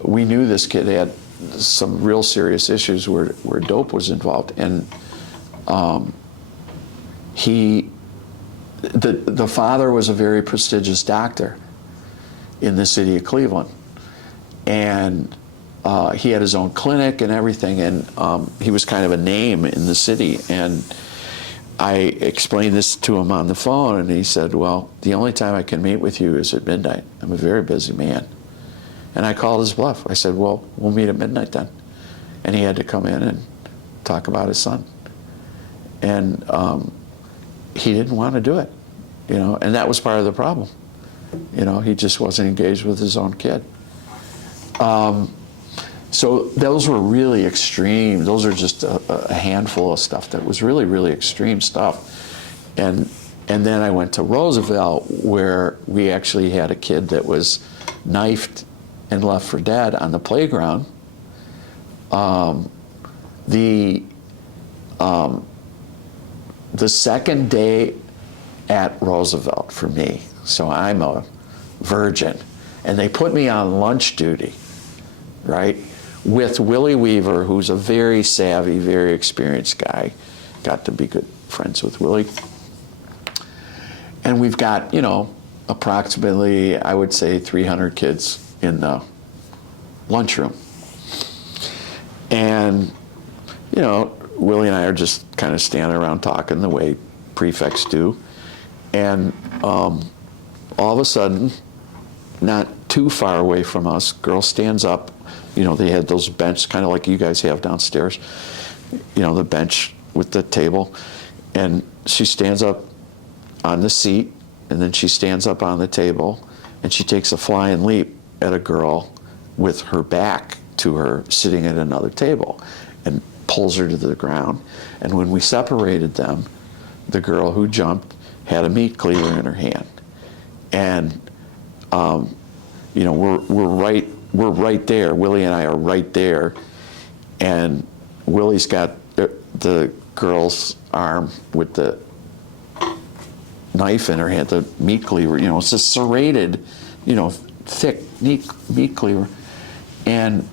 we knew this kid had some real serious issues where dope was involved, and the father was a very prestigious doctor in the city of Cleveland, and he had his own clinic and everything, and he was kind of a name in the city. And I explained this to him on the phone, and he said, well, the only time I can meet with you is at midnight. I'm a very busy man. And I called his bluff. I said, well, we'll meet at midnight then. And he had to come in and talk about his son. And he didn't want to do it, you know, and that was part of the problem. You know, he just wasn't engaged with his own kid. So those were really extreme. Those are just a handful of stuff that was really, really extreme stuff. And then I went to Roosevelt, where we actually had a kid that was knifed and left for dead on the playground. The second day at Roosevelt for me, so I'm a virgin, And they put me on lunch duty, right, with Willie Weaver, who's a very savvy, very experienced guy. Got to be good friends with Willie. And we've got, approximately, I would say, 300 kids in the lunchroom. And, Willie and I are just kind of standing around talking the way prefects do. And all of a sudden, not too far away from us, girl stands up. They had those benches, kind of like you guys have downstairs, the bench with the table. And she stands up on the seat, and then she stands up on the table, and she takes a flying leap at a girl with her back to her sitting at another table and pulls her to the ground. And when we separated them, the girl who jumped had a meat cleaver in her hand. And we're right there. Willie and I are right there, and Willie's got the girl's arm with the knife in her hand, the meat cleaver. It's a serrated, thick meat cleaver, and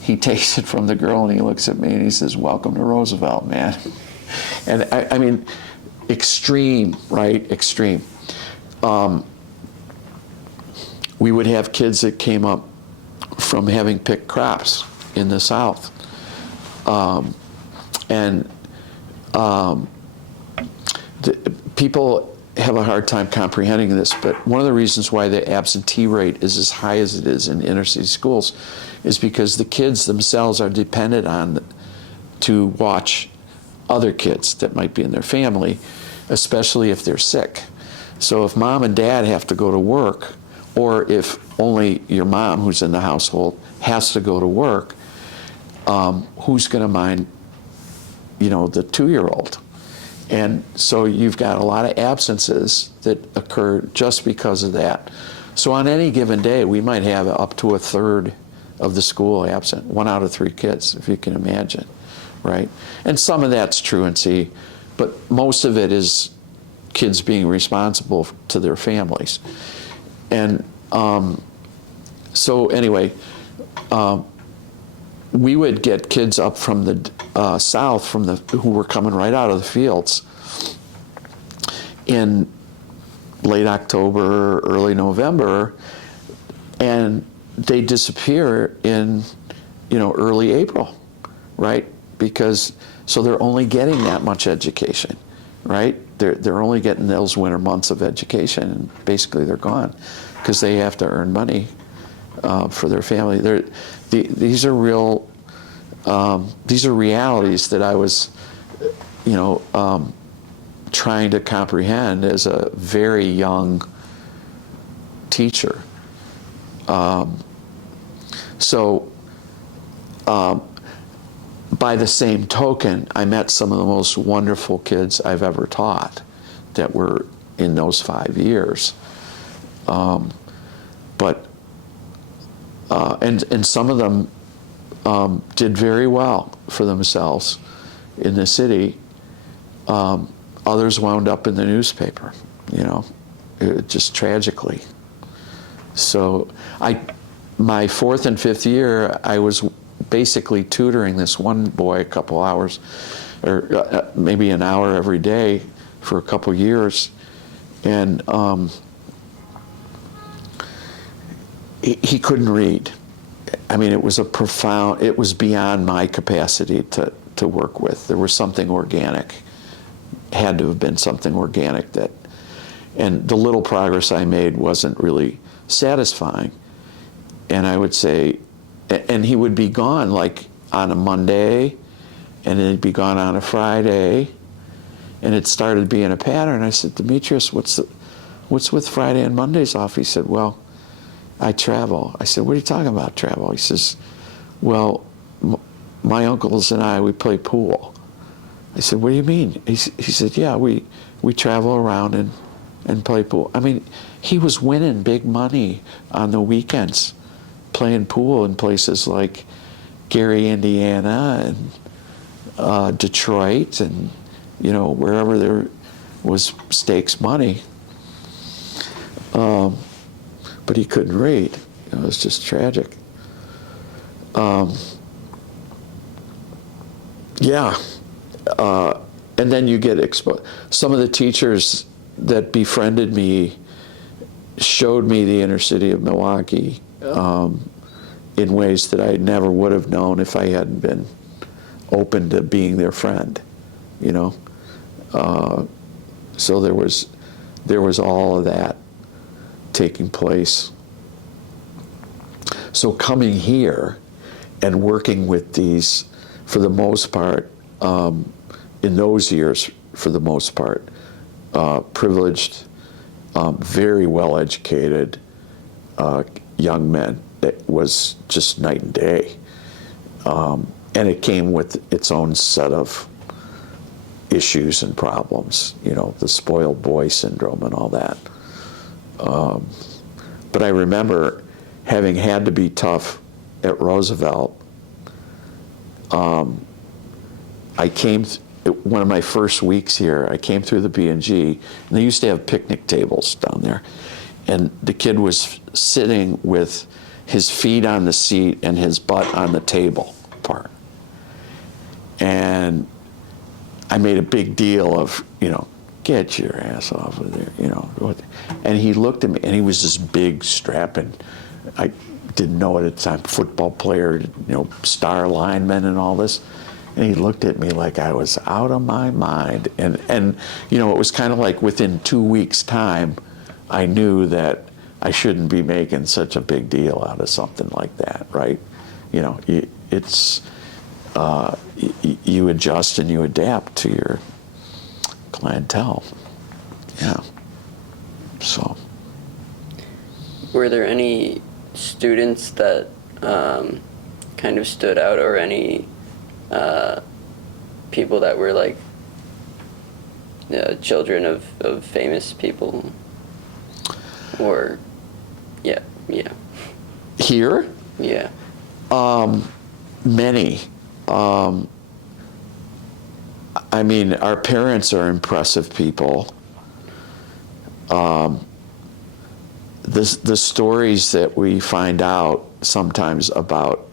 he takes it from the girl and he looks at me and he says, "Welcome to Roosevelt, man." And I mean, extreme, right? Extreme. We would have kids that came up from having picked crops in the South. People have a hard time comprehending this, but one of the reasons why the absentee rate is as high as it is in inner city schools is because the kids themselves are dependent on to watch other kids that might be in their family, especially if they're sick. So if mom and dad have to go to work, or if only your mom who's in the household has to go to work, who's going to mind, the 2-year-old? And so you've got a lot of absences that occur just because of that. So on any given day, we might have up to a third of the school absent, 1 out of 3 kids, if you can imagine, right? And some of that's truancy, but most of it is kids being responsible to their families. And so anyway, we would get kids up from the south, who were coming right out of the fields in late October, early November, and they disappear in, early April, right? So they're only getting that much education, right? They're only getting those winter months of education, and basically they're gone because they have to earn money for their family. These are real. These are realities that I was, trying to comprehend as a very young teacher. By the same token, I met some of the most wonderful kids I've ever taught that were in those 5 years. And some of them did very well for themselves in the city. Others wound up in the newspaper, just tragically. So my 4th and 5th year, I was basically tutoring this one boy a couple hours, or maybe an hour every day for a couple years. And he couldn't read. I mean, it was beyond my capacity to work with. There was something organic, had to have been something organic and the little progress I made wasn't really satisfying. And I would say, and he would be gone like on a Monday, and then he'd be gone on a Friday, and it started being a pattern. I said, "Demetrius, what's with Friday and Mondays off?" He said, "Well, I travel." I said, "What are you talking about, travel?" He says, "Well, my uncles and I, we play pool." I said, "What do you mean?" He said, "Yeah, we travel around and play pool." I mean, he was winning big money on the weekends playing pool in places like Gary, Indiana, and Detroit, and wherever there was stakes money. but he couldn't read. It was just tragic. Yeah. And then you get exposed. Some of the teachers that befriended me showed me the inner city of Milwaukee in ways that I never would have known if I hadn't been open to being their friend, you know. So there was all of that taking place. So coming here and working with these, for the most part, in those years, for the most part, privileged, very well-educated young men, it was just night and day. And it came with its own set of issues and problems, you know, the spoiled boy syndrome and all that. But I remember having had to be tough at Roosevelt. I came, one of my first weeks here, I came through the B&G, and they used to have picnic tables down there. And the kid was sitting with his feet on the seat and his butt on the table part. And I made a big deal of, you know, get your ass off of there, you know. And he looked at me, and he was this big, strapping, I didn't know at the time, football player, you know, star lineman and all this. And he looked at me like I was out of my mind. And you know, it was kind of like within 2 weeks' time, I knew that I shouldn't be making such a big deal out of something like that, right? You know, it's, you adjust and you adapt to your clientele. Yeah. So. Were there any students that kind of stood out, or any people that were like children of famous people? Or, yeah. Here? Yeah. Many. I mean, our parents are impressive people. The stories that we find out sometimes about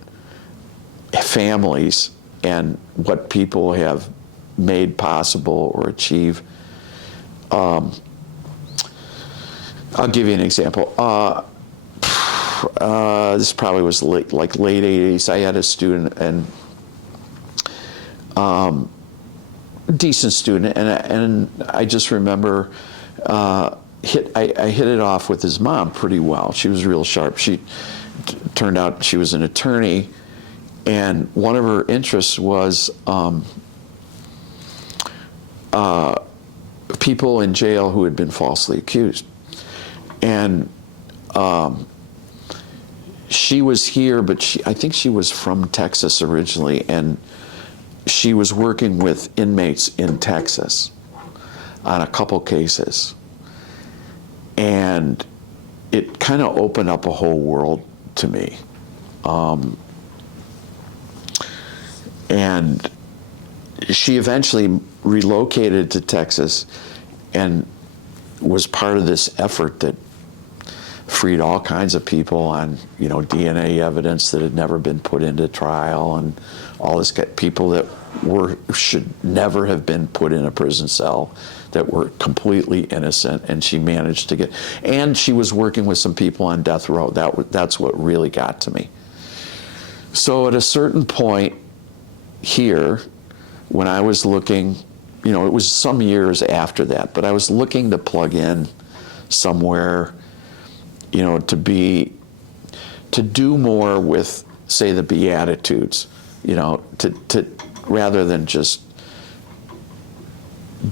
families and what people have made possible or achieve. I'll give you an example. This probably was late 80s. I had a student, and decent student, and I just remember I hit it off with his mom pretty well. She was real sharp. She turned out she was an attorney, and one of her interests was people in jail who had been falsely accused. And she was here, but I think she was from Texas originally, and she was working with inmates in Texas on a couple cases. And it kind of opened up a whole world to me. And she eventually relocated to Texas and was part of this effort that freed all kinds of people on, you know, DNA evidence that had never been put into trial, and all this, people that should never have been put in a prison cell, that were completely innocent, and she managed to get, and she was working with some people on death row. That's what really got to me. So at a certain point here, when I was looking, you know, it was some years after that, but I was looking to plug in somewhere, you know, to do more with, say, the Beatitudes, you know, to rather than just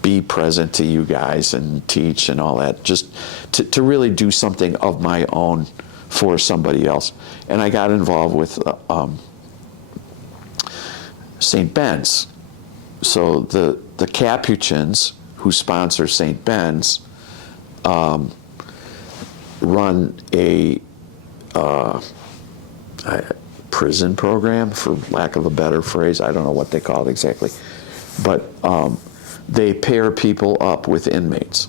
be present to you guys and teach and all that, just to really do something of my own for somebody else. And I got involved with St. Ben's. So the Capuchins, who sponsor St. Ben's, run a prison program, for lack of a better phrase. I don't know what they call it exactly. But they pair people up with inmates.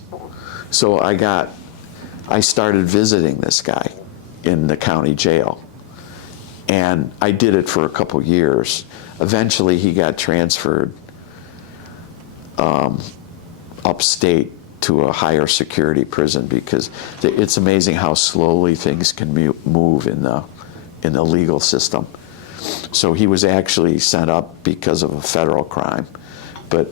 So I started visiting this guy, in the county jail. And I did it for a couple years. Eventually he got transferred upstate to a higher security prison, because it's amazing how slowly things can move in the legal system. So he was actually sent up because of a federal crime, but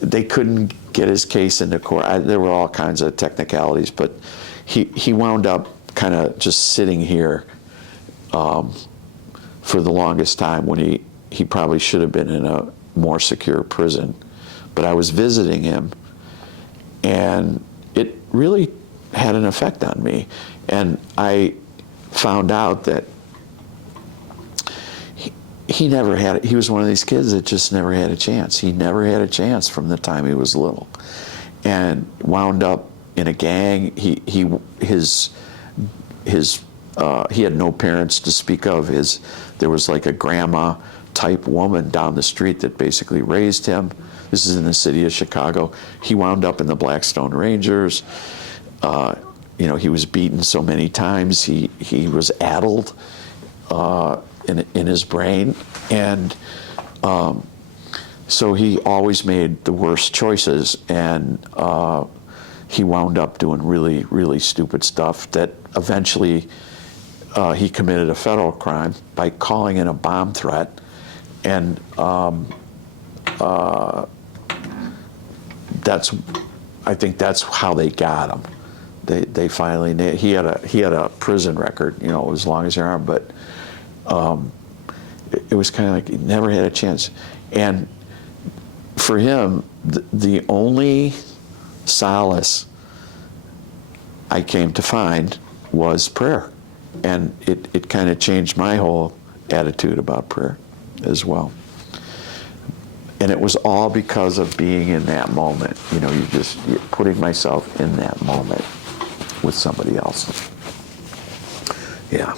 they couldn't get his case into court. There were all kinds of technicalities, but he wound up kind of just sitting here for the longest time, when he probably should have been in a more secure prison. But I was visiting him, and it really had an effect on me. And I found out that he never had, he was one of these kids that just never had a chance. He never had a chance from the time he was little, and wound up in a gang. He had no parents to speak of. There was like a grandma type woman down the street that basically raised him. This is in the city of Chicago. He wound up in the Blackstone Rangers. You know, he was beaten so many times. He was addled in his brain, and so he always made the worst choices, and he wound up doing really, really stupid stuff that eventually he committed a federal crime by calling in a bomb threat, and I think that's how they got him. They finally, he had a prison record, you know, as long as your arm, but it was kind of like he never had a chance. And for him, the only solace I came to find was prayer. And it kind of changed my whole attitude about prayer as well. And it was all because of being in that moment. You know, you're putting myself in that moment with somebody else. Yeah.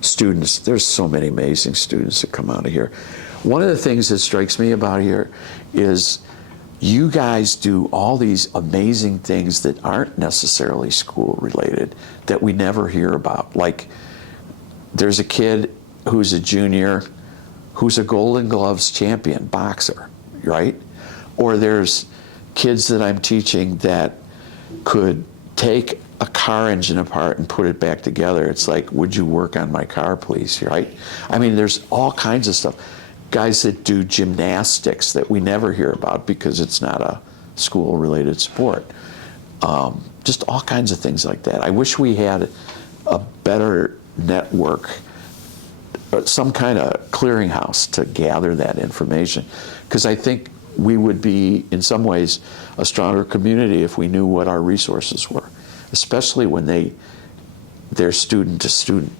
Students, there's so many amazing students that come out of here. One of the things that strikes me about here is you guys do all these amazing things that aren't necessarily school related, that we never hear about. Like, there's a kid who's a junior who's a Golden Gloves champion boxer, right? Or there's kids that I'm teaching that could take a car engine apart and put it back together. It's like, would you work on my car, please, right? I mean, there's all kinds of stuff. Guys that do gymnastics that we never hear about because it's not a school-related sport. Just all kinds of things like that. I wish we had a better network, some kind of clearinghouse to gather that information, because I think we would be, in some ways, a stronger community if we knew what our resources were, especially when they're student to student,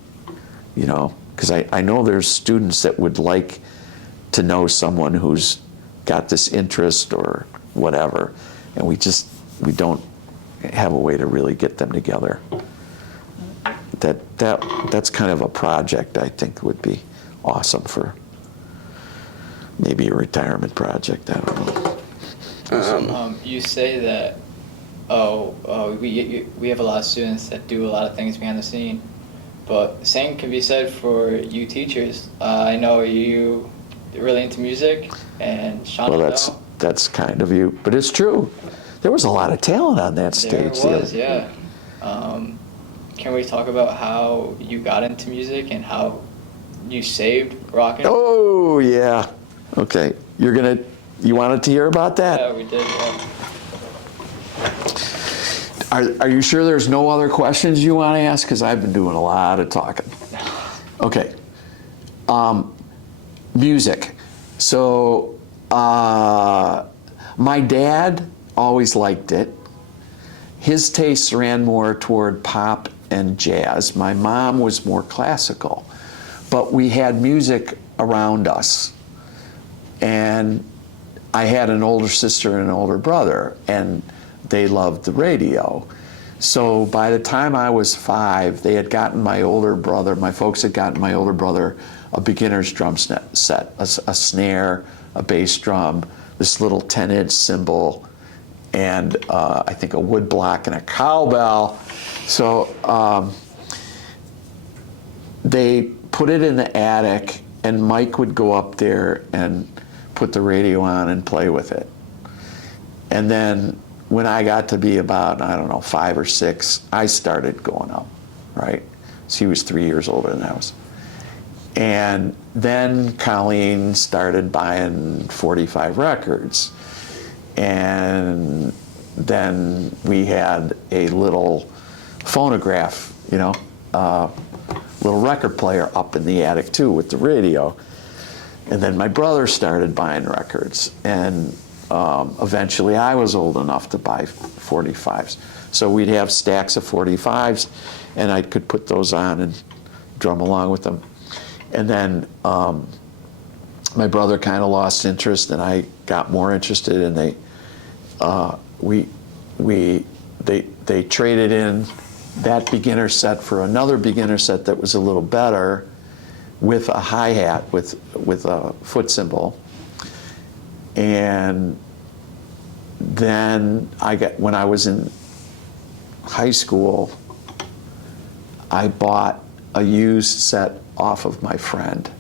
you know, because I know there's students that would like to know someone who's got this interest or whatever, and we don't have a way to really get them together. That's kind of a project I think would be awesome for maybe a retirement project. I don't know. You say that we have a lot of students that do a lot of things behind the scene, but same can be said for you teachers. I know you really into music, and Sean. Well, that's kind of you, but it's true. There was a lot of talent on that stage. There was, yeah. Can we talk about how you got into music and how you saved rock and roll? Oh yeah. Okay. You wanted to hear about that? Yeah, we did. Yeah. Are you sure there's no other questions you want to ask? Because I've been doing a lot of talking. Okay. Music. So my dad always liked it. His tastes ran more toward pop and jazz. My mom was more classical. But we had music around us. And I had an older sister and an older brother, and they loved the radio. So by the time I was 5, they had gotten my folks had gotten my older brother a beginner's drum set, a snare, a bass drum, this little 10-inch cymbal, and I think a wood block and a cowbell. So they put it in the attic, and Mike would go up there and put the radio on and play with it. And then when I got to be about, I don't know, 5 or 6, I started going up, right? So he was 3 years older than I was. And then Colleen started buying 45 records. And then we had a little phonograph, you know, little record player up in the attic too with the radio. And then my brother started buying records. And eventually I was old enough to buy 45s. So we'd have stacks of 45s, and I could put those on and drum along with them. And then my brother kind of lost interest, and I got more interested, and they traded in that beginner set for another beginner set that was a little better, with a hi-hat with a foot cymbal. And then when I was in high school, I bought a used set off of my friend,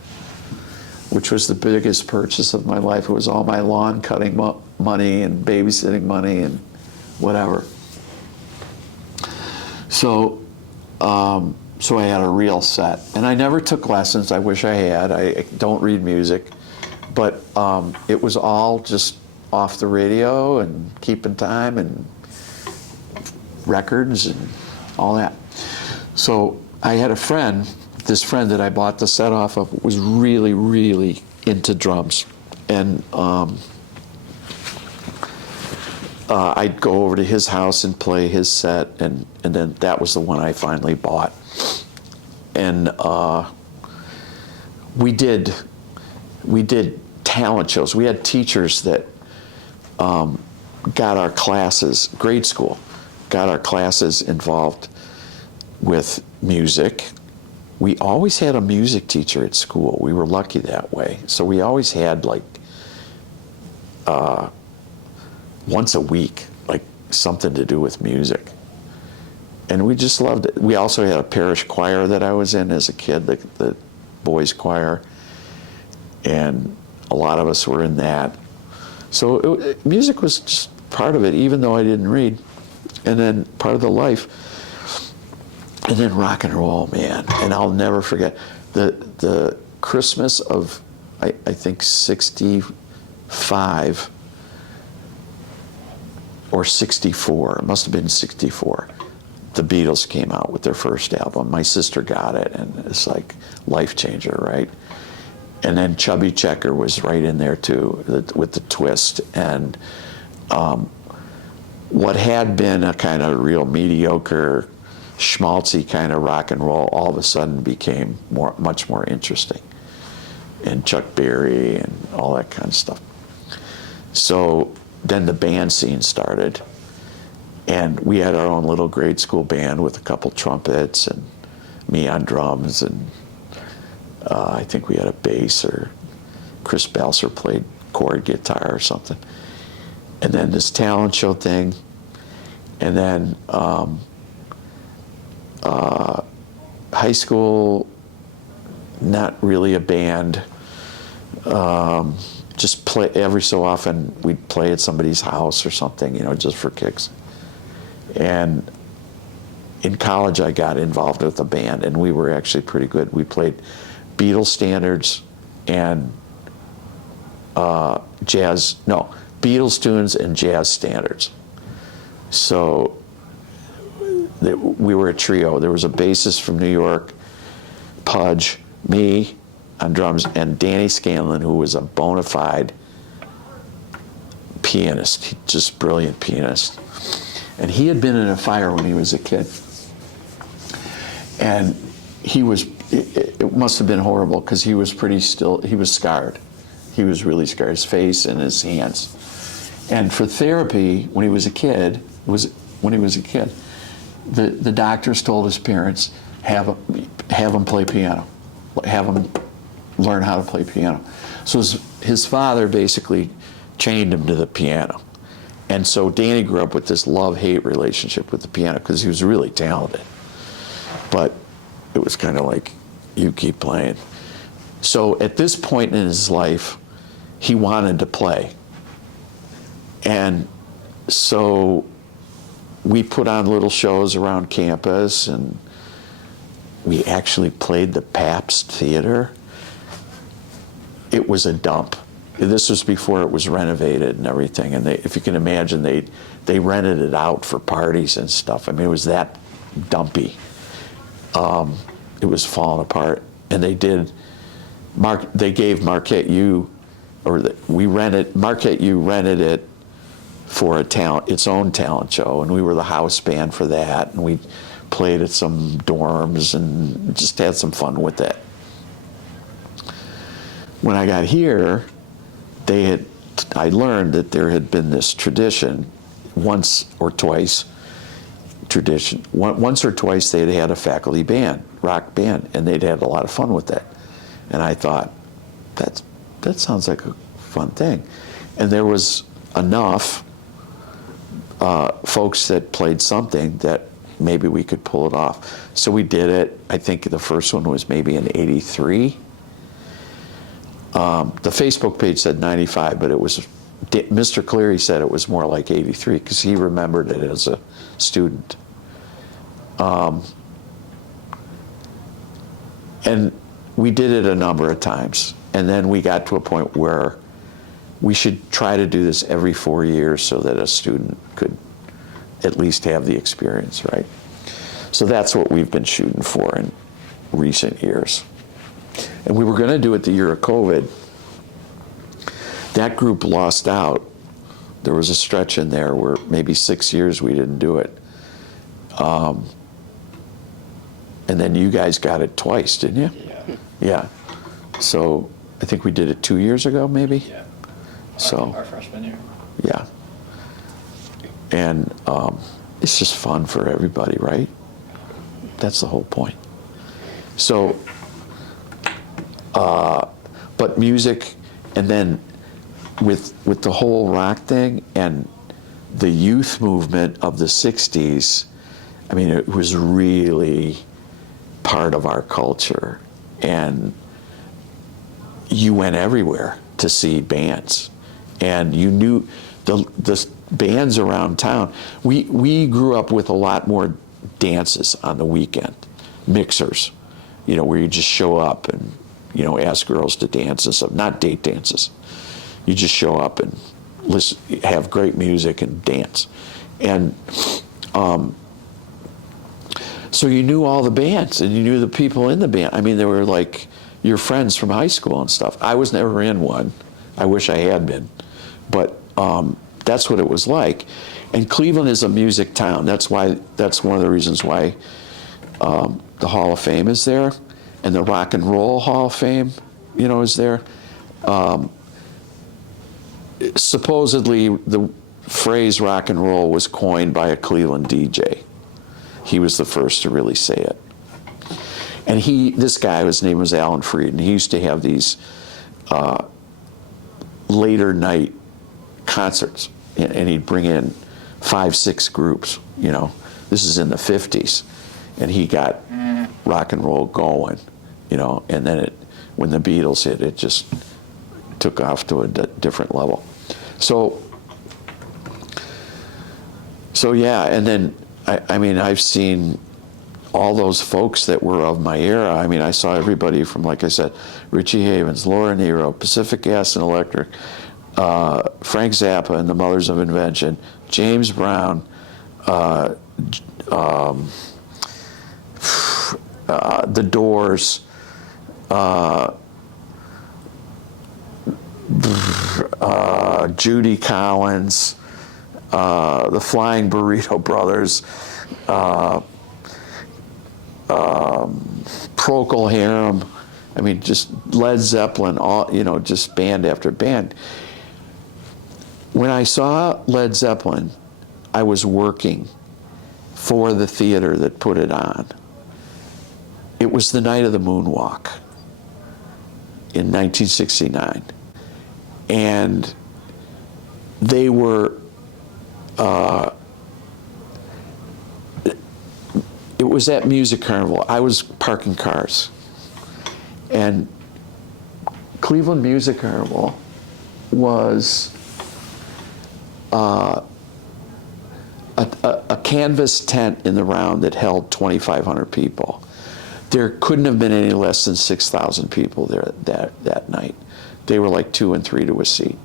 which was the biggest purchase of my life. It was all my lawn cutting money and babysitting money and whatever. So I had a real set, and I never took lessons. I wish I had. I don't read music, but it was all just off the radio and keeping time and records and all that. So I had a friend, this friend that I bought the set off of was really, really into drums. And I'd go over to his house and play his set, and then that was the one I finally bought. And we did talent shows. We had teachers that got our classes, grade school, got our classes involved with music. We always had a music teacher at school. We were lucky that way. So we always had like once a week, like something to do with music. And we just loved it. We also had a parish choir that I was in as a kid, the boys' choir. And a lot of us were in that. So music was just part of it, even though I didn't read. And then part of the life. And then rock and roll, man. And I'll never forget the Christmas of, I think, 65 or 64. It must have been 64. The Beatles came out with their first album. My sister got it, and it's like life changer, right? And then Chubby Checker was right in there too, with the twist. And what had been a kind of real mediocre, schmaltzy kind of rock and roll all of a sudden became much more interesting. And Chuck Berry and all that kind of stuff. So then the band scene started. And we had our own little grade school band with a couple trumpets and me on drums, and I think we had a bass, or Chris Balser played chord guitar or something. And then this talent show thing, and then high school, not really a band. Just play every so often. We'd play at somebody's house or something, you know, just for kicks. And in college, I got involved with a band, and we were actually pretty good. We played Beatles standards and Beatles tunes and jazz standards. So we were a trio. There was a bassist from New York, Pudge, me on drums, and Danny Scanlon, who was a bona fide pianist, just brilliant pianist. And he had been in a fire when he was a kid. And it must have been horrible, because he was he was scarred. He was really scarred, his face and his hands. And for therapy, when he was a kid, the doctors told his parents, have him play piano, have him learn how to play piano. So his father basically chained him to the piano. And so Danny grew up with this love-hate relationship with the piano because he was really talented. But it was kind of like, you keep playing. So at this point in his life, he wanted to play. And so we put on little shows around campus, and we actually played the Pabst Theater. It was a dump. This was before it was renovated and everything. And if you can imagine, they rented it out for parties and stuff. I mean, it was that dumpy. It was falling apart. And they gave MarquetteU, MarquetteU rented it for its own talent show, and we were the house band for that, and we played at some dorms and just had some fun with that. When I got here, I learned that there had been this tradition, once or twice they'd had a faculty band, rock band, and they'd had a lot of fun with that. And I thought, that sounds like a fun thing. And there was enough folks that played something that maybe we could pull it off. So we did it. I think the first one was maybe in '83. The Facebook page said 95, but it was, Mr. Cleary said it was more like 83 because he remembered it as a student. And we did it a number of times. And then we got to a point where we should try to do this every 4 years so that a student could at least have the experience, right? So that's what we've been shooting for in recent years. And we were going to do it the year of COVID. That group lost out. There was a stretch in there where maybe 6 years we didn't do it. And then you guys got it twice, didn't you? Yeah. Yeah. So I think we did it 2 years ago, maybe? Yeah. So Our freshman year. yeah. And it's just fun for everybody, right? That's the whole point. So, but music, and then with the whole rock thing and the youth movement of the 60s, I mean, it was really part of our culture. And you went everywhere to see bands. And you knew the bands around town. We grew up with a lot more dances on the weekend, mixers, where you just show up and, ask girls to dance and stuff, not date dances. You just show up and listen, have great music and dance. And so you knew all the bands and you knew the people in the band. I mean, they were like your friends from high school and stuff. I was never in one. I wish I had been. But that's what it was like. And Cleveland is a music town. That's one of the reasons why the Hall of Fame is there, and the Rock and Roll Hall of Fame, is there. Supposedly, the phrase rock and roll was coined by a Cleveland DJ. He was the first to really say it. And this guy, his name was Alan Freed, and he used to have these later night concerts, and he'd bring in 5-6 groups, This is in the 50s, and he got rock and roll going, and then when the Beatles hit, it just took off to a different level. So yeah, and then, I mean, I've seen all those folks that were of my era. I mean, I saw everybody from, like I said, Richie Havens, Laura Nyro, Pacific Gas and Electric, Frank Zappa and the Mothers of Invention, James Brown, The Doors, Judy Collins, the Flying Burrito Brothers, Procol Harum. I mean, just Led Zeppelin, just band after band. When I saw Led Zeppelin, I was working for the theater that put it on. It was the night of the moonwalk in 1969. And they were it was at Music Carnival. I was parking cars. And Cleveland Music Carnival was a canvas tent in the round that held 2,500 people. There couldn't have been any less than 6,000 people there that night. They were like 2 and 3 to a seat.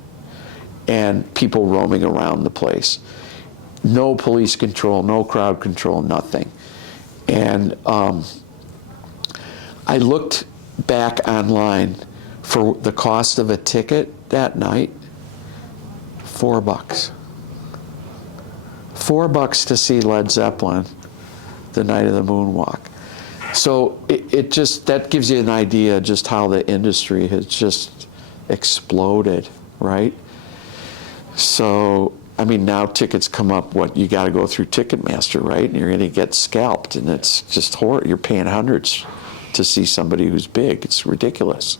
And people roaming around the place. No police control, no crowd control, nothing. And I looked back online for the cost of a ticket that night, $4. $4 to see Led Zeppelin the night of the moonwalk. So it just, that gives you an idea just how the industry has just exploded, right? So, I mean, now tickets come up, you got to go through Ticketmaster, right? And you're going to get scalped, and it's just horrible. You're paying hundreds to see somebody who's big. It's ridiculous.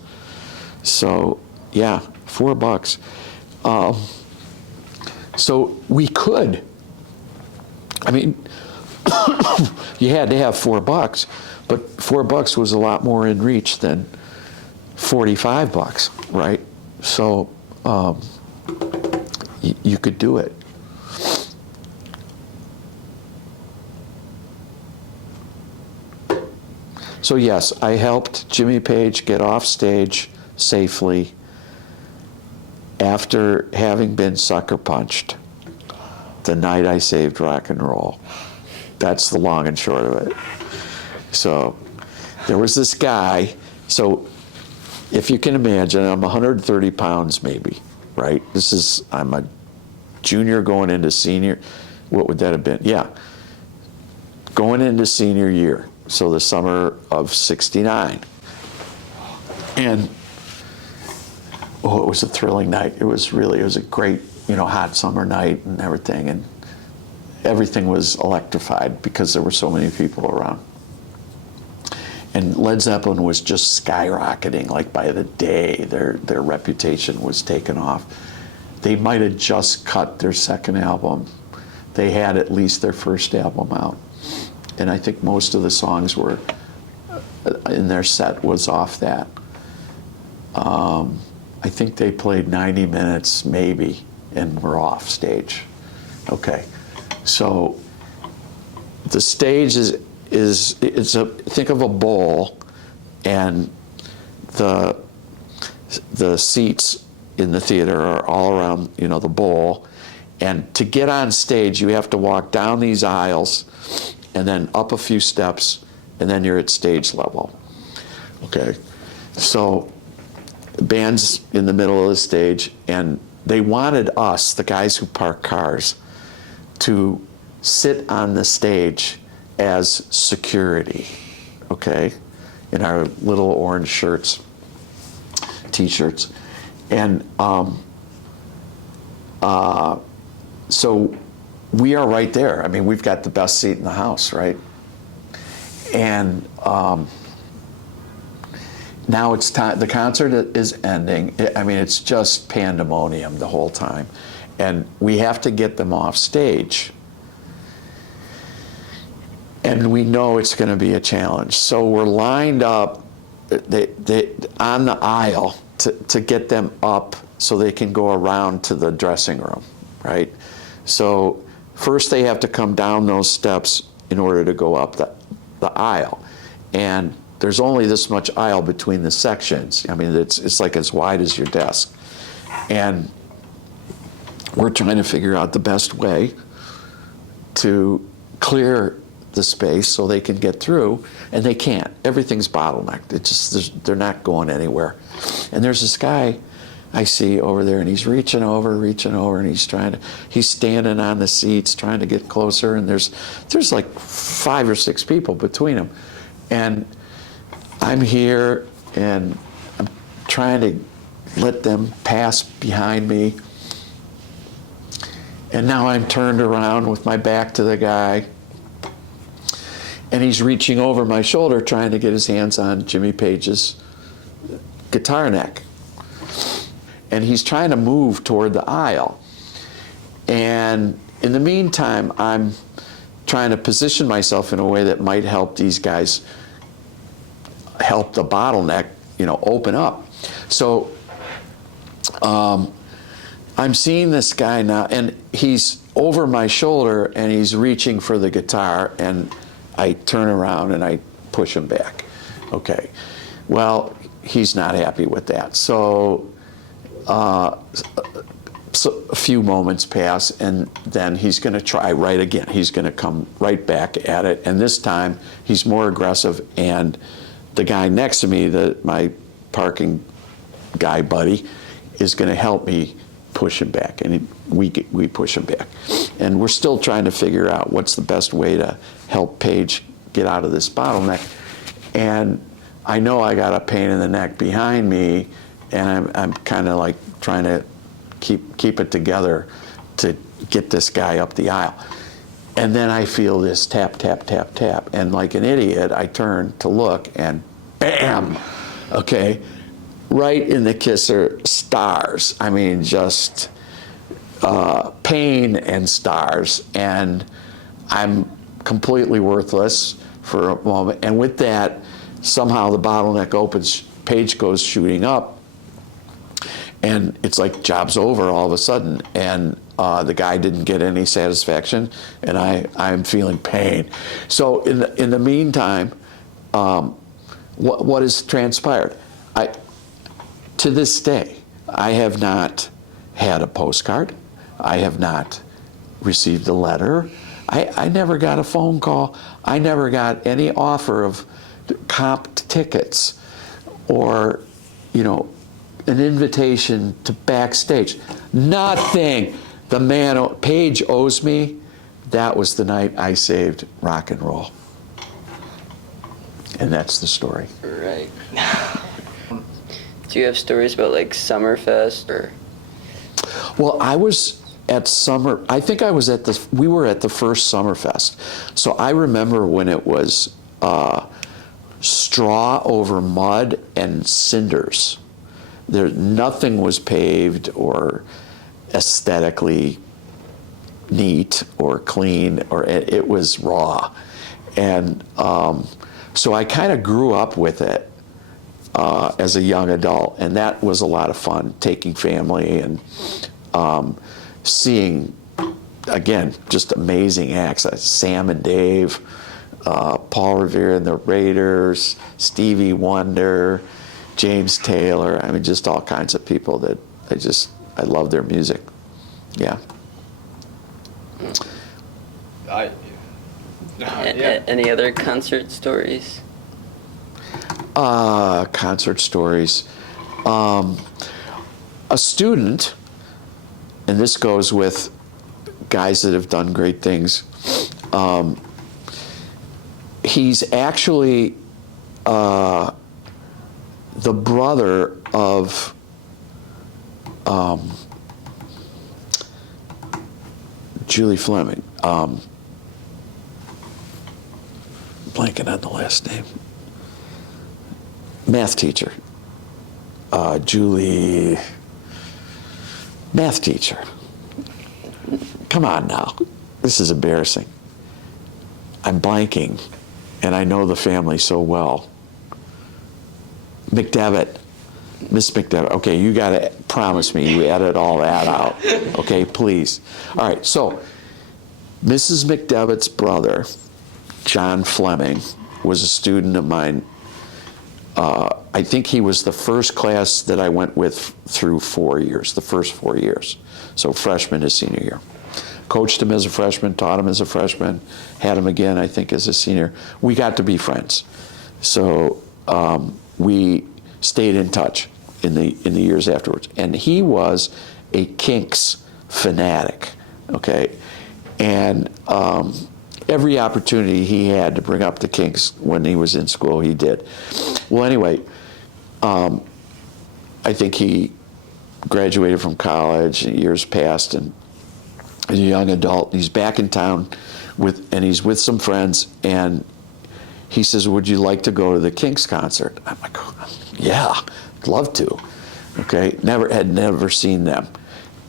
So, yeah, $4. So we could. I mean, you had to have $4, but $4 was a lot more in reach than $45, right? So you could do it. So yes, I helped Jimmy Page get off stage safely after having been sucker punched the night I saved rock and roll. That's the long and short of it. So there was this guy, so if you can imagine, I'm 130 pounds maybe, right? I'm a junior going into senior. What would that have been? Yeah, going into senior year. So the summer of '69. And it was a thrilling night. It was a great, hot summer night and everything. And everything was electrified because there were so many people around. And Led Zeppelin was just skyrocketing. Like by the day, their reputation was taken off. They might have just cut their second album. They had at least their first album out. And I think most of the songs were in their set was off that. I think they played 90 minutes maybe and were off stage. Okay, so the stage think of a bowl, and the seats in the theater are all around the bowl, and to get on stage you have to walk down these aisles and then up a few steps, and then you're at stage level. Okay, so the band's in the middle of the stage, and they wanted us, the guys who park cars, to sit on the stage as security, okay, in our little orange shirts, t-shirts. And so we are right there. I mean, we've got the best seat in the house, right? And now it's time, the concert is ending. I mean, it's just pandemonium the whole time. And we have to get them off stage. And we know it's going to be a challenge. So we're lined up on the aisle to get them up so they can go around to the dressing room, right? So first they have to come down those steps in order to go up the aisle. And there's only this much aisle between the sections. I mean, it's like as wide as your desk. And we're trying to figure out the best way to clear the space so they can get through, and they can't. Everything's bottlenecked. They're not going anywhere. And there's this guy I see over there, and he's reaching over, and he's standing on the seats trying to get closer, and there's like 5 or 6 people between them. And I'm here, and I'm trying to let them pass behind me. And now I'm turned around with my back to the guy, and he's reaching over my shoulder trying to get his hands on Jimmy Page's guitar neck. And he's trying to move toward the aisle. And in the meantime, I'm trying to position myself in a way that might help these guys, help the bottleneck, open up. So I'm seeing this guy now, and he's over my shoulder, and he's reaching for the guitar, and I turn around and I push him back. Okay, well, he's not happy with that. So a few moments pass, and then he's going to try right again. He's going to come right back at it, and this time he's more aggressive, and the guy next to me, my parking guy buddy, is going to help me push him back, and we push him back. And we're still trying to figure out what's the best way to help Paige get out of this bottleneck. And I know I got a pain in the neck behind me, and I'm kind of like trying to keep it together to get this guy up the aisle. And then I feel this tap, tap, tap, tap, and like an idiot, I turn to look, and bam, okay, right in the kisser, stars. I mean, just pain and stars, and I'm completely worthless for a moment. And with that, somehow the bottleneck opens, Paige goes shooting up, and it's like job's over all of a sudden. And the guy didn't get any satisfaction, and I'm feeling pain. So in the meantime, what has transpired? To this day, I have not had a postcard. I have not received a letter. I never got a phone call. I never got any offer of comp tickets or, an invitation to backstage. Nothing. The man, Paige, owes me. That was the night I saved rock and roll. And that's the story. Right. Do you have stories about like Summerfest or? Well, I was at we were at the first Summerfest. So I remember when it was straw over mud and cinders. Nothing was paved or aesthetically neat or clean, or it was raw. And so I kind of grew up with it as a young adult, and that was a lot of fun, taking family and seeing, again, just amazing acts. Sam and Dave, Paul Revere and the Raiders, Stevie Wonder, James Taylor. I mean, just all kinds of people that I love their music. Yeah. Any other concert stories? Concert stories. A student, and this goes with guys that have done great things, he's actually the brother of Julie Fleming. Blanking on the last name. Math teacher. Julie. Math teacher. Come on now. This is embarrassing. I'm blanking, and I know the family so well. McDevitt. Miss McDevitt. Okay, you got to promise me you edit all that out. Okay, please. All right, so Mrs. McDevitt's brother, John Fleming, was a student of mine. I think he was the first class that I went with through 4 years, the first 4 years. So freshman to senior year. Coached him as a freshman, taught him as a freshman, had him again, I think, as a senior. We got to be friends. So we stayed in touch in the years afterwards. And he was a Kinks fanatic, okay? And every opportunity he had to bring up the Kinks when he was in school, he did. Well, anyway, I think he graduated from college, years passed, and as a young adult, he's back in town and he's with some friends, and he says, "Would you like to go to the Kinks concert?" I'm like, "Yeah, I'd love to." Okay, had never seen them.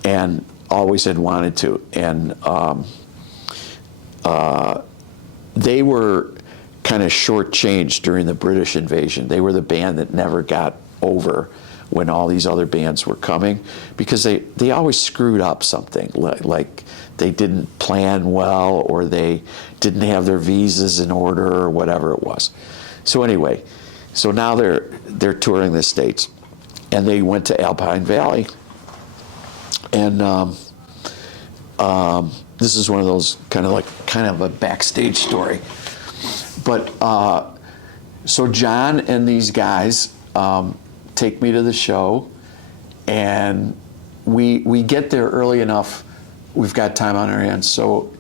And always had wanted to. And they were kind of shortchanged during the British invasion. They were the band that never got over when all these other bands were coming, because they always screwed up something, like they didn't plan well, or they didn't have their visas in order, or whatever it was. So anyway, so now they're touring the States, and they went to Alpine Valley, and this is one of those kind of a backstage story. But so John and these guys take me to the show, and we get there early enough. We've got time on our hands. So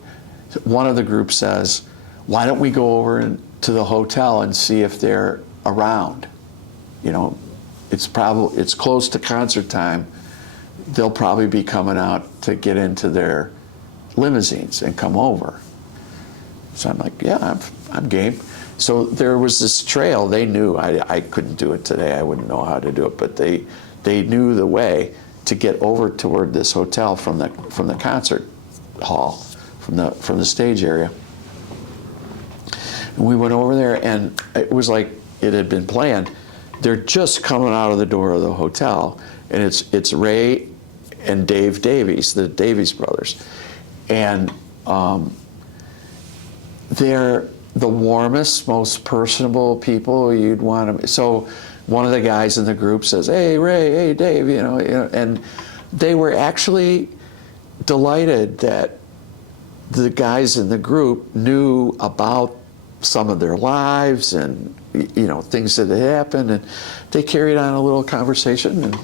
one of the group says, "Why don't we go over to the hotel and see if they're around? You know, it's close to concert time. They'll probably be coming out to get into their limousines and come over." So I'm like, "Yeah, I'm game." So there was this trail. They knew I couldn't do it today. I wouldn't know how to do it, but they knew the way to get over toward this hotel from the concert hall, from the stage area. And we went over there, and it was like it had been planned. They're just coming out of the door of the hotel, and it's Ray and Dave Davies, the Davies brothers, and they're the warmest, most personable people you'd want to. So one of the guys in the group says, "Hey Ray, hey Dave," you know, and they were actually delighted that the guys in the group knew about some of their lives and, you know, things that had happened, and they carried on a little conversation, and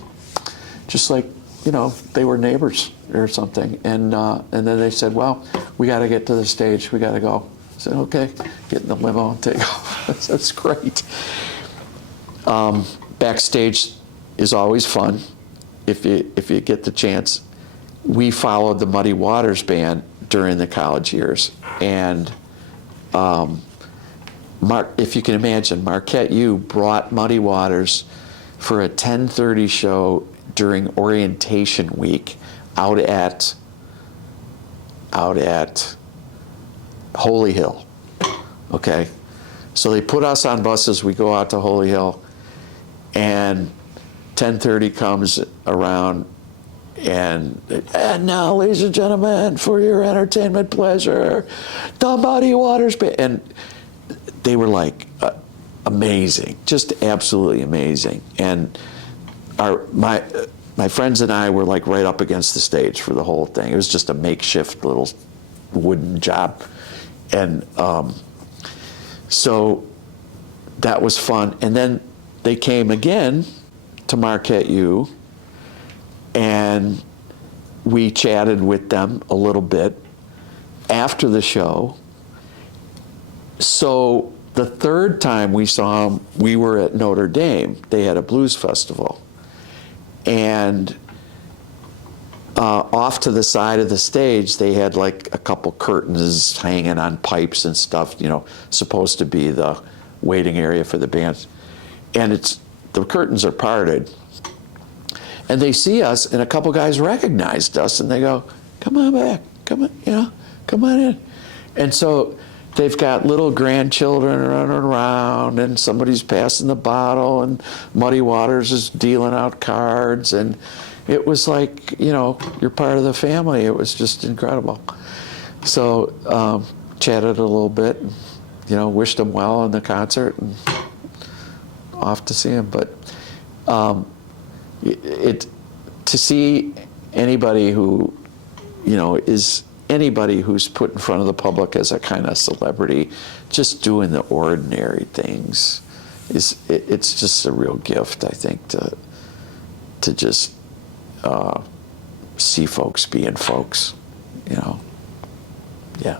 just like, you know, they were neighbors or something. And then they said, "Well, we got to get to the stage. We got to go." I said, "Okay, get in the limo and take off." That's great. Backstage is always fun if you get the chance. We followed the Muddy Waters band during the college years, and if you can imagine, MarquetteU brought Muddy Waters for a 10:30 show during orientation week out at Holy Hill. Okay, so they put us on buses. We go out to Holy Hill, and 10:30 comes around, and now, ladies and gentlemen, for your entertainment pleasure, the Muddy Waters band. And they were like amazing, just absolutely amazing. And my friends and I were like right up against the stage for the whole thing. It was just a makeshift little wooden job. And so that was fun. And then they came again to MarquetteU, and we chatted with them a little bit after the show. So the third time we saw them, we were at Notre Dame. They had a blues festival. And off to the side of the stage, they had like a couple curtains hanging on pipes and stuff, you know, supposed to be the waiting area for the bands. And the curtains are parted. And they see us, and a couple guys recognized us, and they go, "Come on back, come on, you know, come on in." And so they've got little grandchildren running around, and somebody's passing the bottle, and Muddy Waters is dealing out cards, and it was like, you know, you're part of the family. It was just incredible. So chatted a little bit, and, you know, wished them well in the concert, and off to see him. But to see anybody who, you know, is anybody who's put in front of the public as a kind of celebrity, just doing the ordinary things, it's just a real gift, I think, to just see folks being folks, you know. Yeah.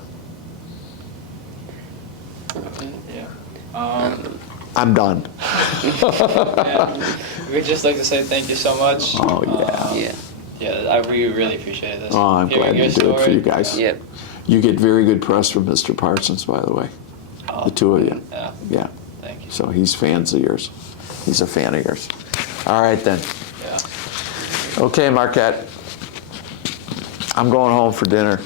Yeah. I'm done. Yeah. We'd just like to say thank you so much. Oh, yeah. Yeah. Yeah, we really appreciate this. Oh, I'm Hearing glad your to do it for story. you guys. Yep. You get very good press from Mr. Parsons, by the way. Oh, The two of you. Yeah. Yeah. Thank you. So he's fans of yours. He's a fan of yours. All right, then. Yeah. Okay, Marquette. I'm going home for dinner.